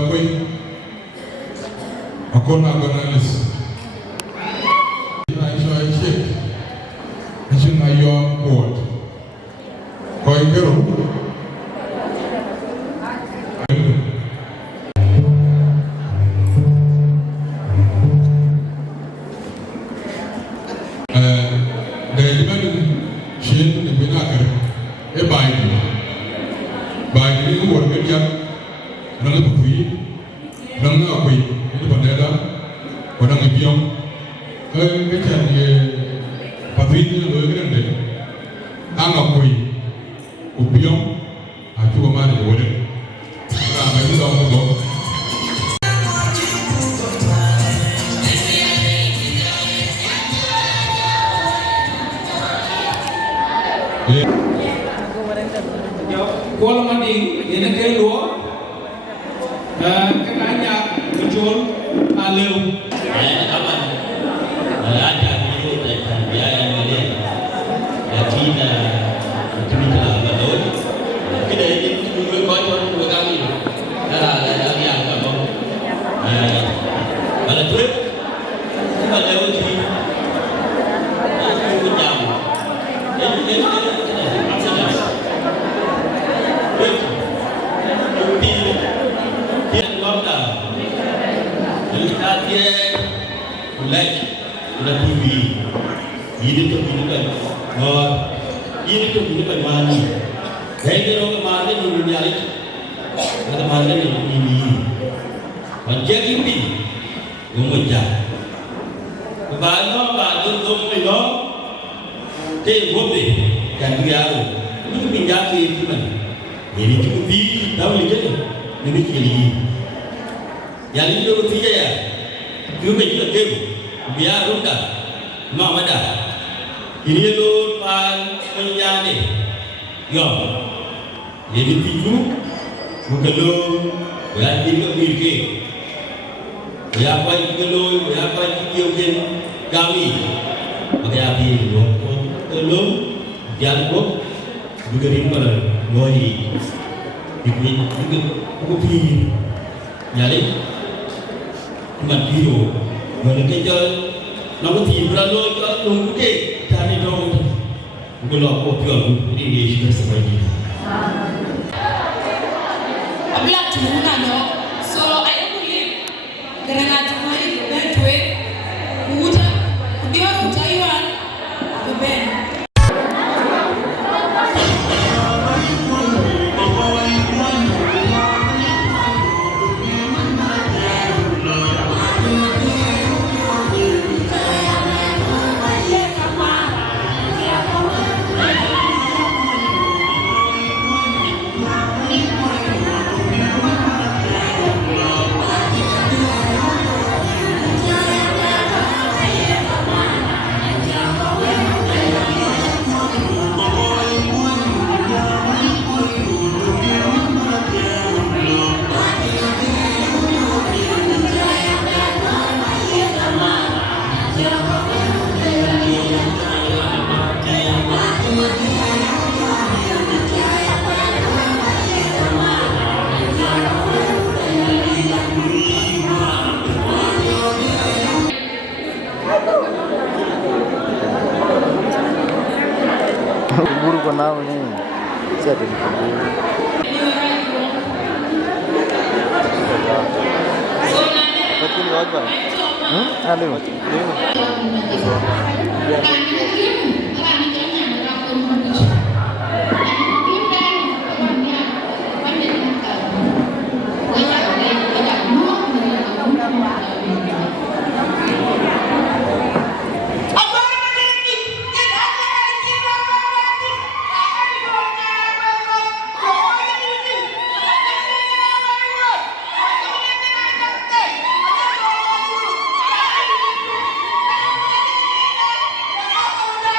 aku nak bernalis. Koi kero, dari mana sih ni bina ker, baik ni orang kerja, orang bukui, orang apa itu bandara, orang biang, kerja ni pabrik ni orang kerja, angkat kui. Upiong, aku kemana ni boleh? Ramai tu dah tu. Kalau mandi, ini kaya luar, Các anh nhạc của chốn Liêu. Cảm ơn. Anh chàng đi vô tại thành bia em mới lên. Khi là chúng mình làm là đối. Cái đấy chúng tôi coi cho người ta đi. Đó là đi ăn cảm ơn. Và là thuyết. Nhưng mà nếu thì không có nhầm. Đến cái này anh sẽ làm. Thuyết. Chúng tin. Thiên ngon tầm. Chúng ta thiên lệnh là TV ini tuh ini kan ini tuh ini kan mani jadi kalau kemarin dulu nyari kemarin ini macam ini ngomongnya bạn tôi mình đó thế vô đi càng bây giờ những mình giá trị của mình thì chúng phí đâu như thế nên biết gì giờ những cái phí vậy à chúng mình là kêu biar ruda mamada ini lo pan penyane yo jadi tipu bukan lo berarti lo mikir berapa kilo berapa kilogram kami pakai api lo jangan kok juga rimpel lori dikuit juga kopi jadi cuma biru Người cái chơi nó có tìm ra lôi cho đúng cái ta đi đâu người lọ cổ trường đi đi chúng ta sẽ phải đi. Abla tu na no so I don't believe kerana tu mai ben tuwe uja dia Taiwan tu ben. Guru kenal ni, siapa ni? Betul ni apa? Ada macam Hãy subscribe cho kênh Ghiền Mì Gõ để không bỏ lỡ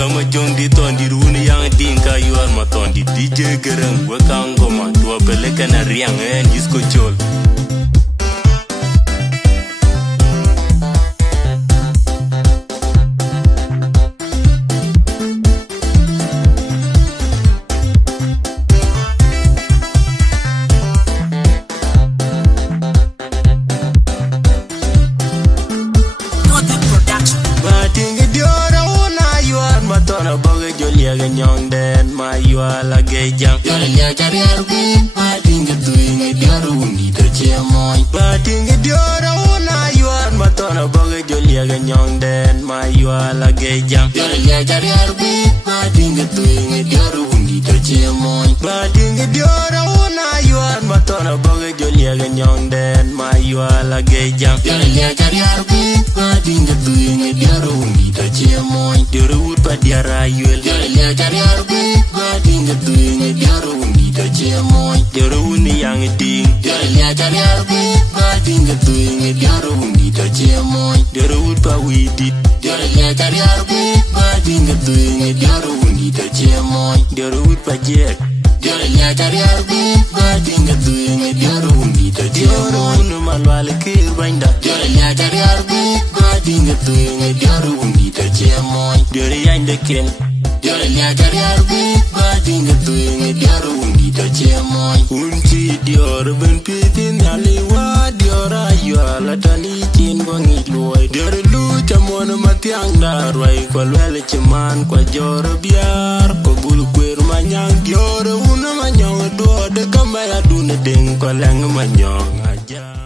kama jong di tondi runi yang dinka yuar ma tondi DJ gereng we kangoma tua peleka na riang disco chol la gejam yole lia chariar bi patinga tuinge dioru undi to chemoy patinga diora una yuan matona boge jolia ganyong den ma yua la gejam yole lia chariar bi patinga tuinge dioru undi to chemoy patinga diora una yuan matona boge jolia ganyong den ma yua la gejam yole lia chariar bi patinga tuinge dioru undi to chemoy dioru ut pa diara yuel yole lia chariar bi patinga tuinge dioru undi to chemoy dioru uni yang ding yole lia chariar bi patinga tuinge dioru undi to chemoy dioru ut pa widit yole lia chariar bi patinga tuinge dioru undi to chemoy dioru ut pa jet yole lia chariar bi patinga tuinge dioru undi to chemoy unu malwale kir banda yole lia chariar bi patinga tuinge dioru undi to chemoy dioru yang deken yole lia chariar bi patinga tuinge dioru undi to chemoy unchi dior ben pitin aliwa diora yala tani chin wangi loy dior lu chamon matiang darwai ko lele chiman ko jor biar ko bul kwer manyang dior una manyong do de kamaya dun ding ko lang manyong aja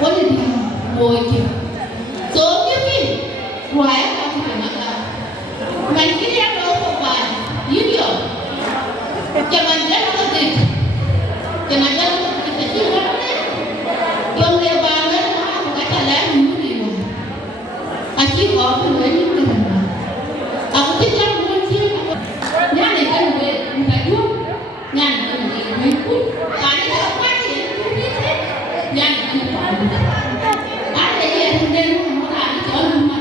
What did chỉ có cái người như thế này. Aku tidak mungkin. Nyane kan gue enggak tuh. Nyane kan gue pun. Kali apa sih? Nyane kan. Ada yang sedang orang jual rumah.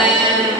Để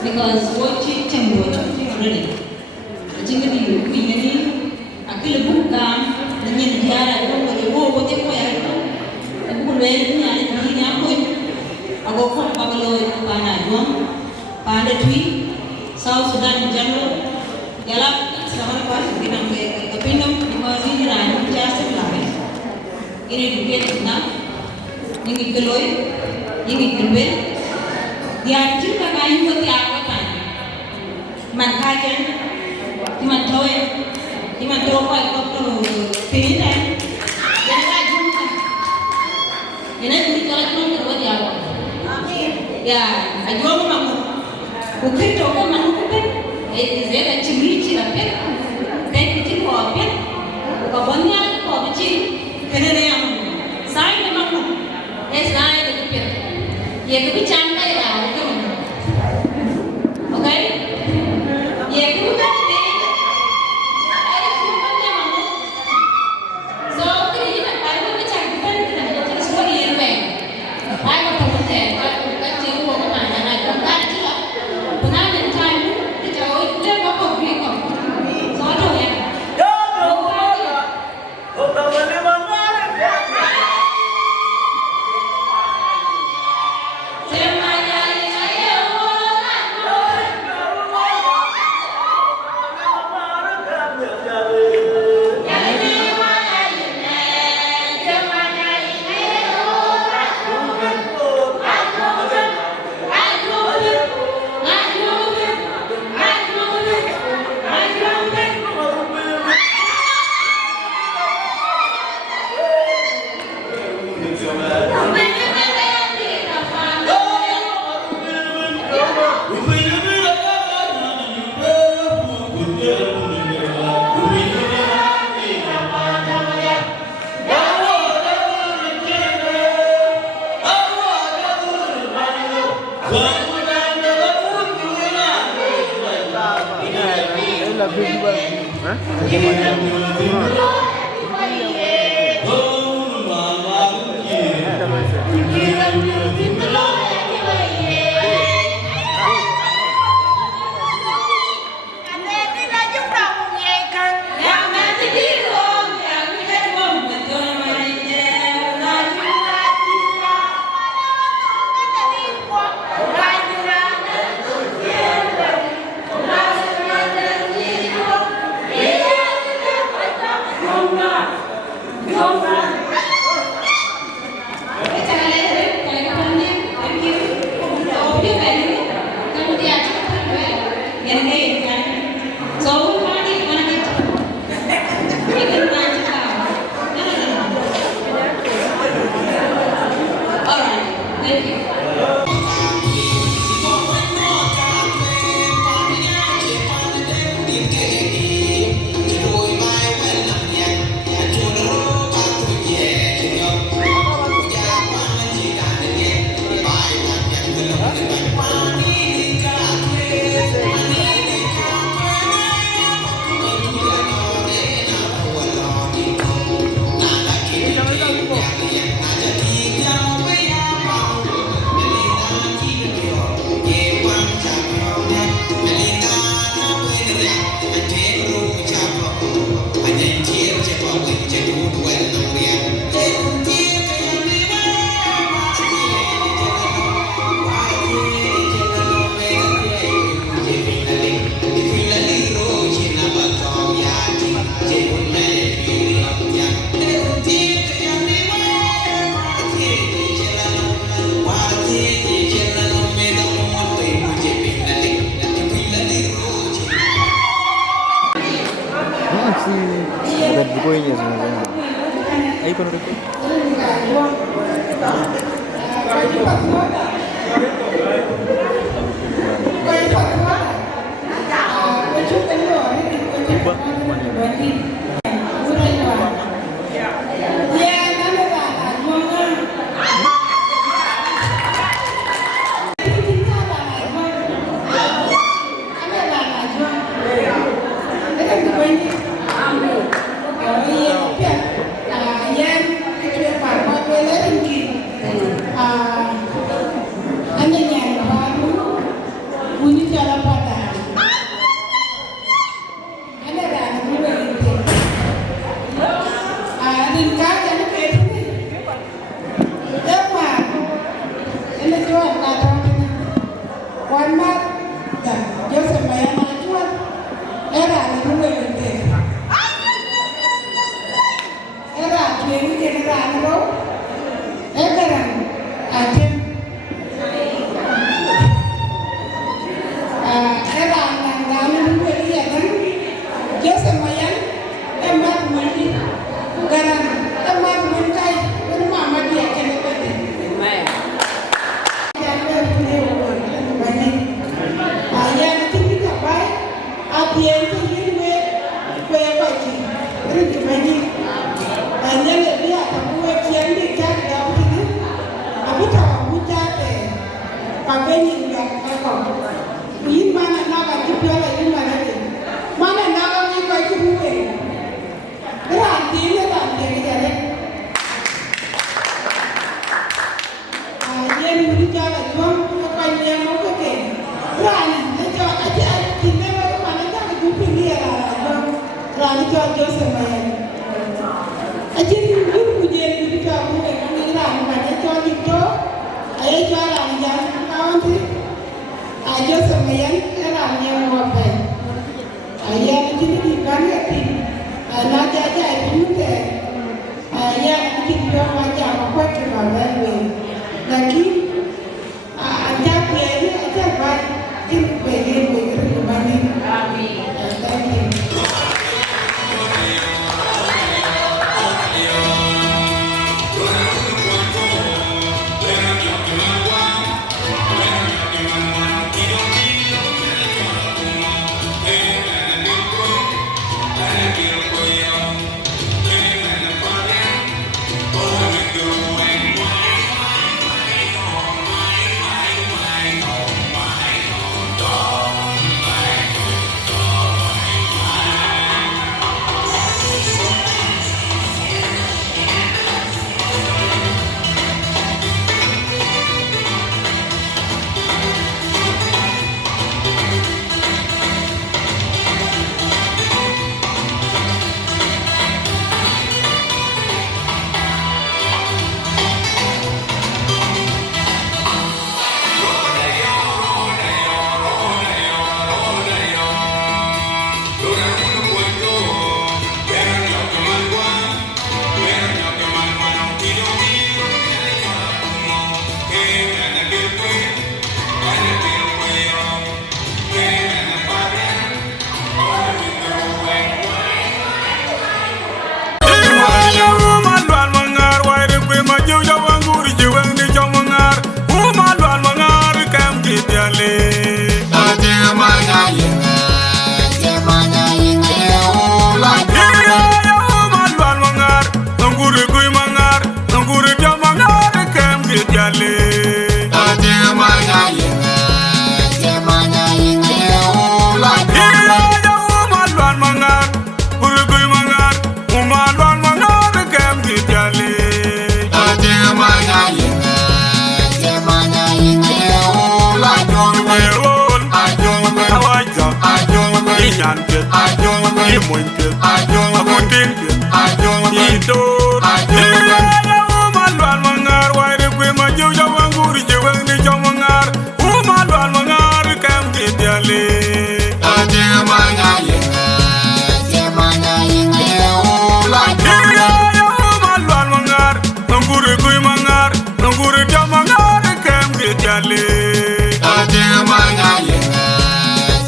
Because what you can watch already. I think you mean a kill book down, the new Diara, the war, what they were. And put away I go from Babylon, Panadon, Pandatui, South Sudan in general, Galap, some part of the kingdom, because in Iran, just a line. In it, get enough. You need the lawyer, you need the bill. Dia juga kayu ketiapan, mankajen, cuma toy, cuma topai kau pilih jadi kayu, jadi kita cuma kedua dia. Ya, ajuan mamu, bukit tokai mamu bukit, zeda cimri cirapet, kayak kecil kopet, kabonnya kau kecil, kena dia mamu, saya mamu, saya itu pet, ya kebicaraan ya. Okay? Yeah, you got it. So, I will check the pen. Just what you wear. I got over there. I got you over mine, and I come back to you. But I'm in time. It's always there. Go for green. So I don't have.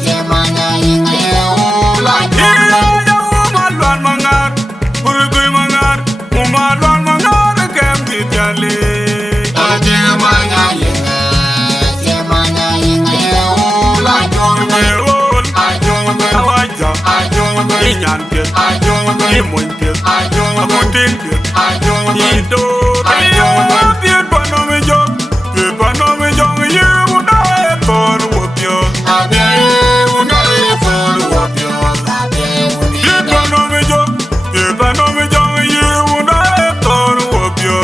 Mangar, nyan piet ye mon piet amutin piet ye do piet panome jong ye una e por wopio piet panome jong ye una e por wopio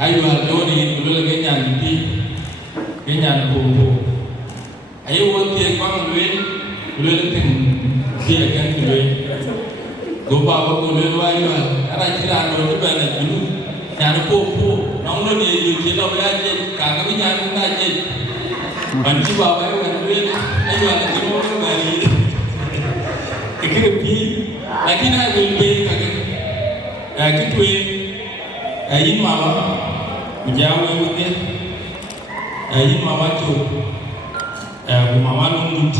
Ayo, ai wo tie kwang lue tin tie kan lue go ba ko lue wa yo ara chira no to ba na ju ya no po nong no ni yu chi lo ya je ka ka bi nya na je ban chi ba ba wa lue ai yo na ki no ba ni ke pi lakini ai will be ka ke tu ai mama ujawe wote ai mama tu mama nungut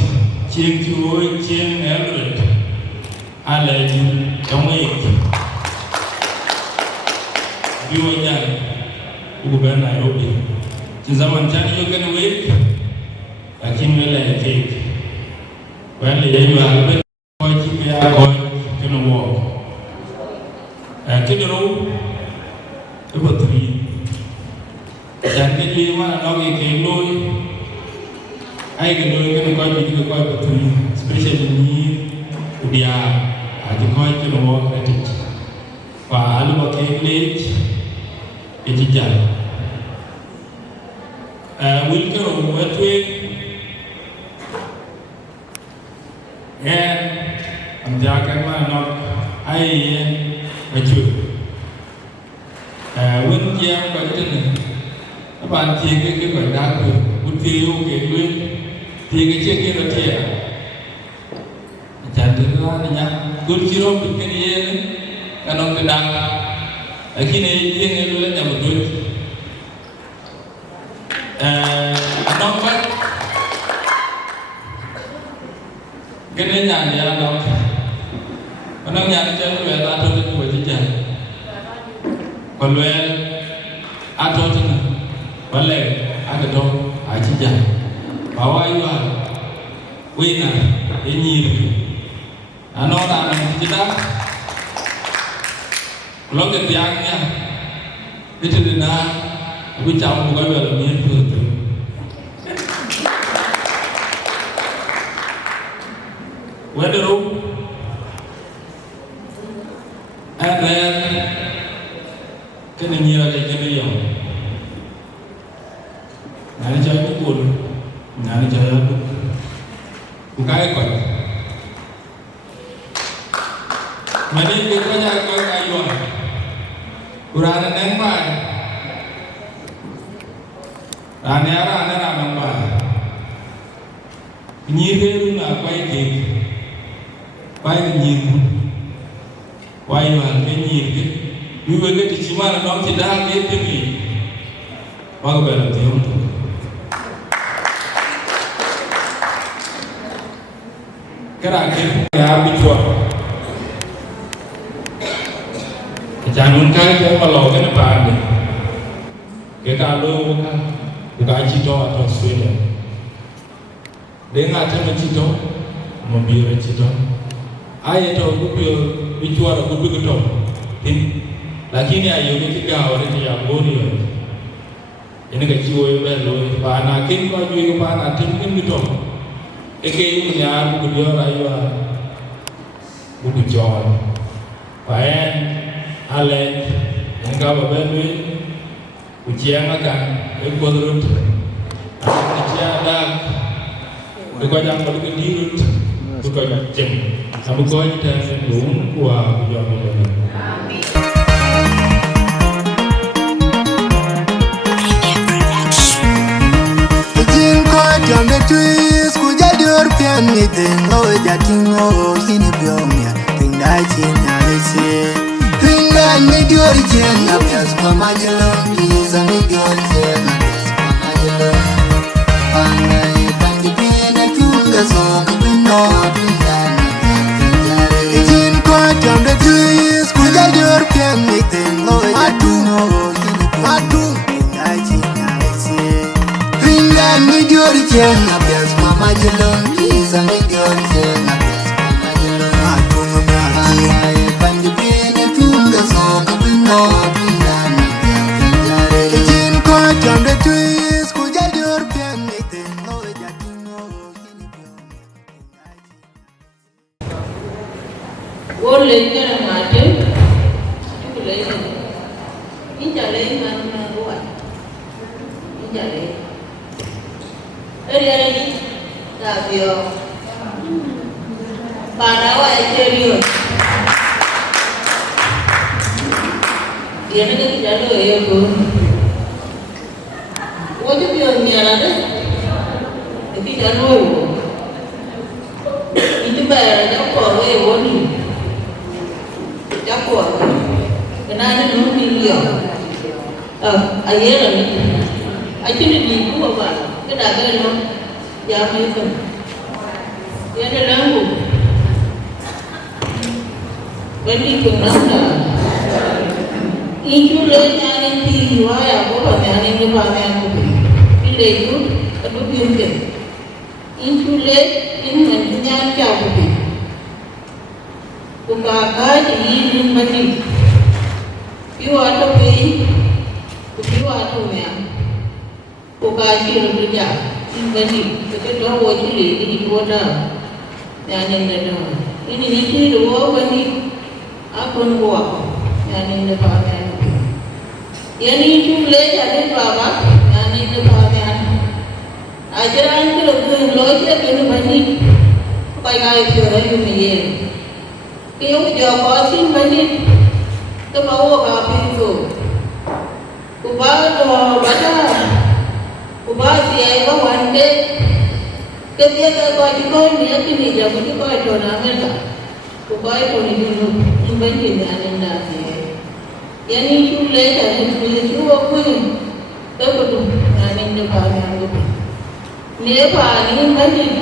chieng chuo chieng elret ala ji tomai biwa jan ugo ba Nairobi ci zaman tan yo gën wék lakin wala ke wala yayu albe ko ci biya ko keno wo kedoro Battery dan cái gì mà nó cái lôi ai cái lôi cái nó coi bị cái coi battery special ni dia ada coi cái nó cái gì và alu pakai led cái gì vậy will cái nó mua thuê anh dia cái mà nó ai mà chưa quân giang và cái này các bạn thì cái gọi đa từ một tiêu cái nguyên thì cái chiếc kia nó chia chẳng được ra này nhá quân chỉ lo bị cái gì đấy cái nó cái đang ở khi này riêng cái luôn là một đôi nó bắt cái này nhà này là nó nhà nó chơi về ta thôi chứ không phải còn lue ato tena wale agato achija bawa iwa wina enyiri anora na tida loge tiangnya bitidina bicham ko wala mi tutu wedero cái này nhiều là cái này nhiều, ngài chơi cái buồn, ngài chơi cái cái còn, mà đi cái có nhà có cái gì vậy, kurang ada neng mai, ane làm bài, nhiều cái luôn là quay cái nhiều, quay vào cái nhiều cái Iwe ke tichimana no tidake temi wako bela tiomto kera ke ya bichwa janun kai ko malo ke pa ni ke ka lo ka chito at Australia denga teme chito mo biore chito aye to ko bichwa ko bigito tin lakini ayo ni tiga orang ni yang bodoh, ini kecil belo, pana kin kau jual pana tim kin gitu, eke ini yang budior ayo, budijol, paen, alen, enggak berbelu, ujian akan, ekbodrut, ujian ada, bukan yang perlu dirut, bukan jam, kamu kau ini dah belum kuah budijol. Jam the trees, could you do your anything? Oh, that thing, oh, in the biomia, thing that in Alice. Thing that made your gen, up as Pamagelon, is a million gen, up as Pamagelon. And I can't be in a tunga song, you know, in court, jam the trees, could you do your anything? Oh, I do know, I do, I think Alice. Need your gen, up as Mama Jelon, please, I need your gen, up as Mama Jelon. I don't know, I find the pain and tunga song, we know, it's in court on the trees, could you do your anything? Oh, that you know, What later am I doing? You later. In the lane, I'm not. In the lane. pio. Panawa eterio. Dia nak kita lo tu. Waktu pio ni ada. Tapi jangan itu bayar jauh kau woni. Jauh. Kenapa ni dia? Ayah ni. Ayah ni di buat apa? Kenapa ni? Jauh itu. Dia ada lampu. Bagi kenapa? Itu le nyari ti waya, bukan nyari ni banyak aku. Ile itu, aduh biar. Itu le ini menjadi apa? Kukaga ini mati. Piu atau pi, piu atau ni. Kukaji kerja ini mati. Kita tahu wajib ini dua dah. Yang ini dah. Ini ni dua mati. Apa buat? Yang ini dah. Yang itu le jadi bapa. Yang ini dah. Ajaran itu loja itu banyak. Kaya itu orang ini. Kau jawab sih banyak. Tu bawa apa itu? Ubah tu baca. Ubah siapa kawan ke? Ketika kau ikut ni, aku ni jago tu kau itu nama lah. Ubah itu ni dulu. Ini banyak ni anda ni. Yang ini tu leh jadi tu aku ni. Tu betul. Anda kau yang tu. Ni apa ni banyak.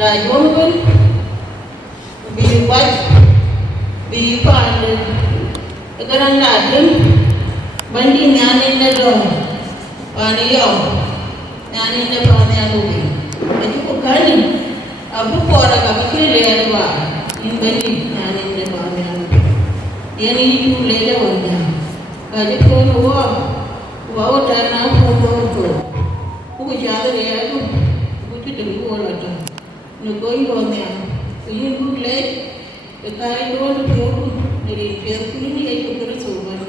Dah jom kan? Biuat, biuan. Sekarang nak banding nyanin dah. Paniau, nyanin dah paniau lagi. Jadi bukan ni. Apa orang kami kira dua. Ini banding nyanin dah paniau. Yang ini tu lelaki orang. Kaji pun wah tanah pun tu. Bukan jalan dia tu. Bukan tu orang tu. Nukoi orang. Ini bukan Kaya dua tu dari pergi ni itu terus berubah.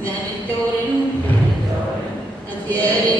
Yang itu orang, nanti ada